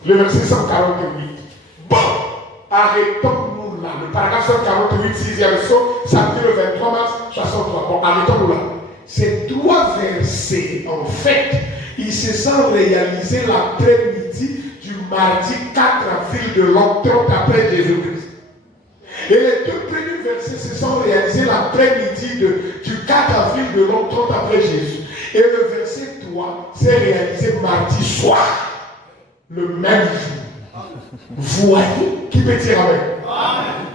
le verset 148. Bon, arrêtons-nous là. Le paragraphe 148, 6e saut, samedi le 23 mars 63. Bon, arrêtons-nous là. Ces 3 versets, en fait, ils se sont réalisés l'après-midi du mardi 4 avril de l'an 30 après Jésus-Christ. Et les 2 premiers versets se sont réalisés l'après-midi du 4 avril de l'an 30 après Jésus. Et le verset 3 s'est réalisé mardi soir, le même jour. Voyez, qui peut dire Amen? Amen.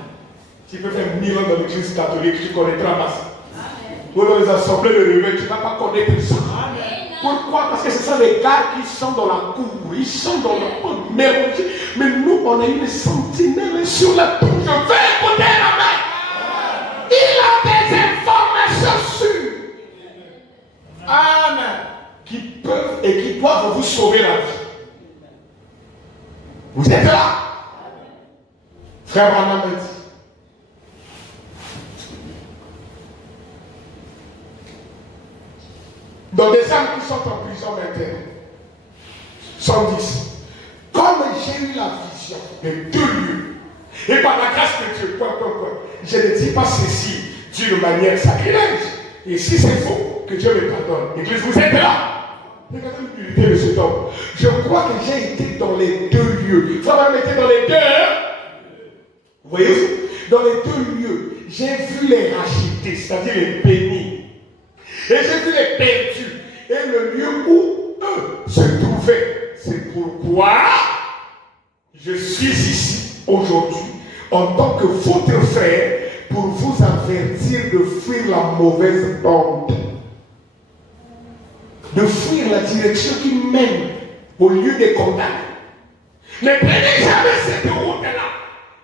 Tu peux faire 1000 ans dans l'église catholique, tu connaîtras pas ça. Ou dans les assemblées de réveil, tu ne vas pas connaître ça. Amen. Pourquoi? Parce que ce sont les gars qui sont dans la cour, ils sont dans la cour. Mais nous, on a une sentinelle sur la tour. Je vais écouter la main. Frère Branham dit, dans des âmes qui sont en prison maintenant, 110, comme j'ai eu la vision de 2 lieux, et par la grâce de Dieu, je ne dis pas ceci d'une manière sacrilège. Et si c'est faux, que Dieu me pardonne. L'église, vous êtes là. Regardez l'humilité de cet homme. Je crois que j'ai été dans les 2 lieux. Frère, était dans les 2. Vous voyez, dans les 2 lieux, j'ai vu les racheter, c'est-à-dire les bénis. Et j'ai vu les perdus. Et le lieu où eux se trouvaient. C'est pourquoi je suis ici aujourd'hui en tant que votre frère pour vous avertir de fuir la mauvaise bande. De fuir la direction qui mène au lieu des condamnés. Ne prenez jamais cette route-là.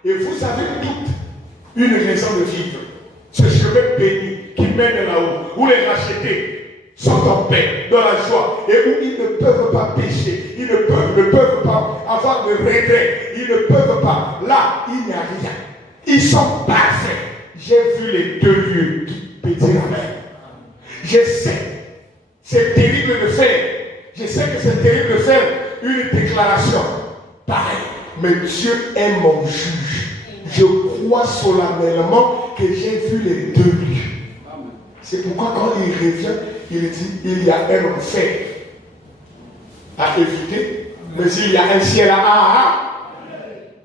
Et vous avez toute une raison de vivre. Ce chemin béni qui mène là-haut, où les rachetés sont en paix, dans la joie, et où ils ne peuvent pas pécher, ils ne peuvent pas avoir de regrets, ils ne peuvent pas. Là, il n'y a rien. Ils sont parfaits. J'ai vu les 2 lieux qui peut dire amen. Je sais. C'est terrible de faire. Je sais que c'est terrible de faire une déclaration pareille. Mais Dieu est mon juge. Je crois solennellement que j'ai vu les 2 lieux. C'est pourquoi quand il revient, il dit il y a un enfer à éviter, mais il y a un ciel à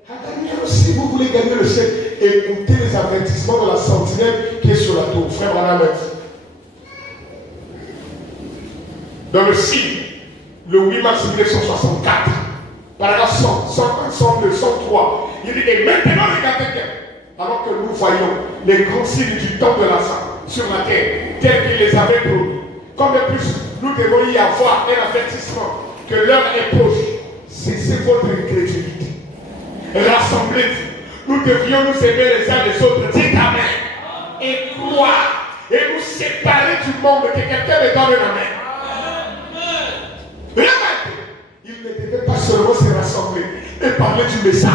gagner. Si vous voulez gagner le ciel, écoutez les avertissements de la sentinelle qui est sur la tour. Frère Branham. Dans le signe, le 8 mars 1964, paragraphe 100, 101, 102, 103, il dit, et maintenant regardez bien, alors que nous voyons les grands signes du temps de la fin sur la terre, tels qu'il les avait promis. Comme de plus, nous devons y avoir un avertissement que l'heure est proche. Cessez votre incrédulité. Rassemblez-vous. Nous devrions nous aimer les uns les autres. Dites amen. Et croire. Et nous séparer du monde. Que quelqu'un me donne un amen. Il ne devait pas seulement se rassembler et parler du message.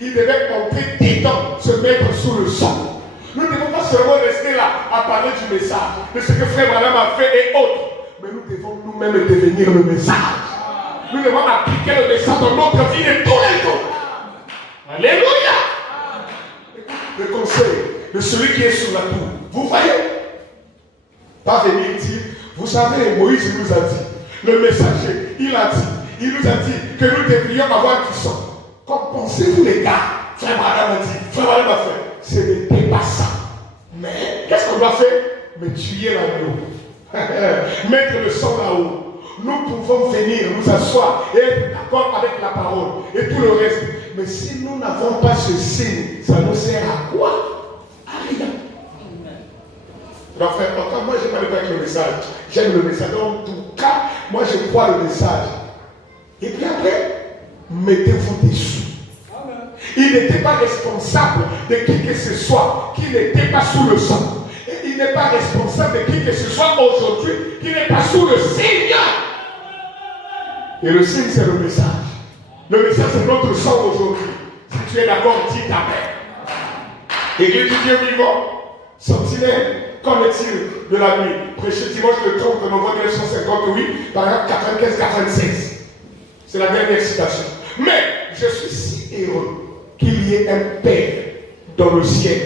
Il devait entrer dedans, se mettre sous le sang. Nous ne devons pas seulement rester là à parler du message, de ce que Frère Branham a fait et autres. Mais nous devons nous-mêmes devenir le message. Nous devons appliquer le message dans notre vie de tous les jours. Alléluia. Le conseil de celui qui est sur la tour. Vous voyez? Pas venir dire, vous savez, Moïse nous a dit. Le messager, il nous a dit que nous devrions avoir du sang. Comme pensez-vous les gars? Frère Branham a dit, Frère Branham a fait. Ce n'était pas ça. Mais qu'est-ce qu'on doit faire? Mais tuer l'agneau. Mettre le sang là-haut. Nous pouvons venir nous asseoir et être d'accord avec la parole et tout le reste. Mais si nous n'avons pas ce signe, ça nous sert à quoi? À rien. Donc, frère, moi je ne parle pas avec le message. J'aime le message. En tout cas, moi je crois le message. Et puis après, mettez-vous dessus. Il n'était pas responsable de qui que ce soit qui n'était pas sous le sang. Et il n'est pas responsable de qui que ce soit aujourd'hui qui n'est pas sous le signe. Et le signe, c'est le message. Le message, c'est notre sang aujourd'hui. Si tu es d'accord, dis amen. Église du Dieu vivant, sentinelle. Qu'en est-il de la nuit? Prêché dimanche le 30 novembre 1958, paragraphe 95-96. C'est la dernière citation. Mais je suis si heureux qu'il y ait un Père dans le ciel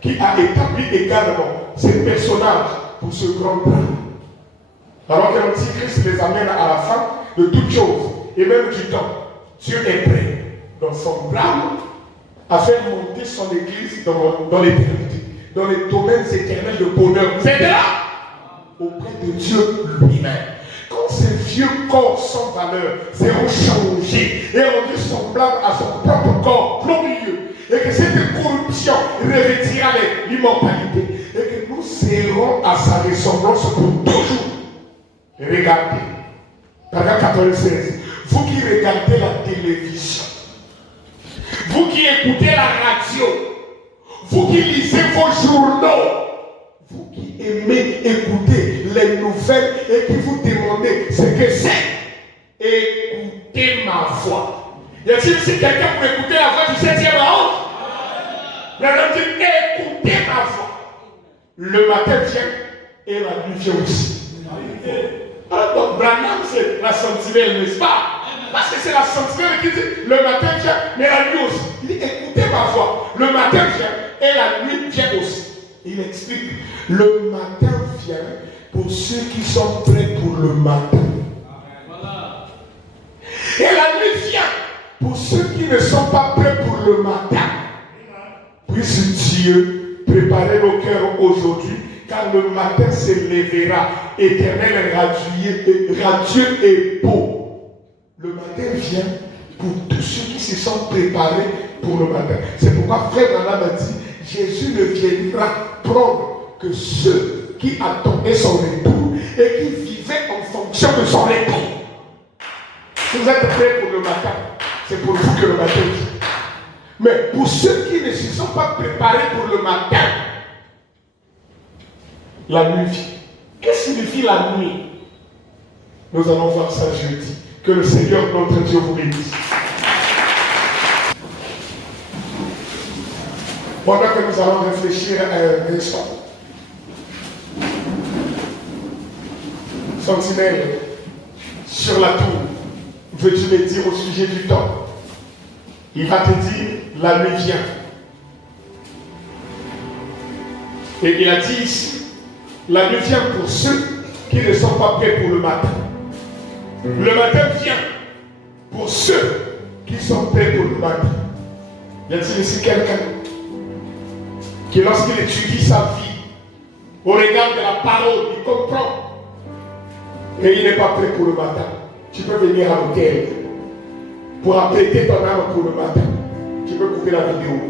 qui a établi également ces personnages pour ce grand plan. Alors que l'Antichrist les amène à la fin de toutes choses et même du temps, Dieu est prêt dans son plan à faire monter son Église dans l'éternité. Dans les domaines éternels de bonheur. Vous êtes là? Auprès de Dieu lui-même. Quand ces vieux corps sans valeur seront changés et rendus semblables à son propre corps glorieux, et que cette corruption revêtira l'immortalité, et que nous serons à sa ressemblance pour toujours. Regardez, paragraphe 96. Vous qui regardez la télévision, vous qui écoutez la radio, vous qui lisez vos journaux, vous qui aimez écouter les nouvelles et qui vous demandez ce que c'est, écoutez ma voix. Y a-t-il ici quelqu'un pour écouter la voix du 7e ange? La Bible dit écoutez ma voix. Le matin vient et la nuit vient aussi. Alors, donc, Branham, c'est la sentinelle, n'est-ce pas? Parce que c'est la sentinelle qui dit le matin vient, mais la nuit aussi. Il dit écoutez ma voix. Le matin vient et la nuit vient aussi. Il explique le matin vient pour ceux qui sont prêts pour le matin. Et la nuit vient pour ceux qui ne sont pas prêts pour le matin. Puisse Dieu préparer nos cœurs aujourd'hui, car le matin se lèvera, éternel, radieux et beau. Le matin vient pour tous ceux qui se sont préparés pour le matin. C'est pourquoi Frère Branham a dit, Jésus ne viendra prendre que ceux qui attendaient son retour et qui vivaient en fonction de son retour. Si vous êtes prêts pour le matin, c'est pour vous que le matin vient. Mais pour ceux qui ne se sont pas préparés pour le matin, la nuit vient. Qu'est-ce que signifie la nuit? Nous allons voir ça jeudi. Que le Seigneur notre Dieu vous bénisse. Pendant que nous allons réfléchir à un instant, sentinelle sur la tour, veux-tu me dire au sujet du temps? Il va te dire, la nuit vient. Et il a dit ici, la nuit vient pour ceux qui ne sont pas prêts pour le matin. Le matin vient pour ceux qui sont prêts pour le matin. Y a-t-il ici quelqu'un qui, lorsqu'il étudie sa vie, au regard de la parole, il comprend qu'il n'est pas prêt pour le matin? Tu peux venir à l'hôtel pour apprêter ton âme pour le matin. Tu peux couper la vidéo.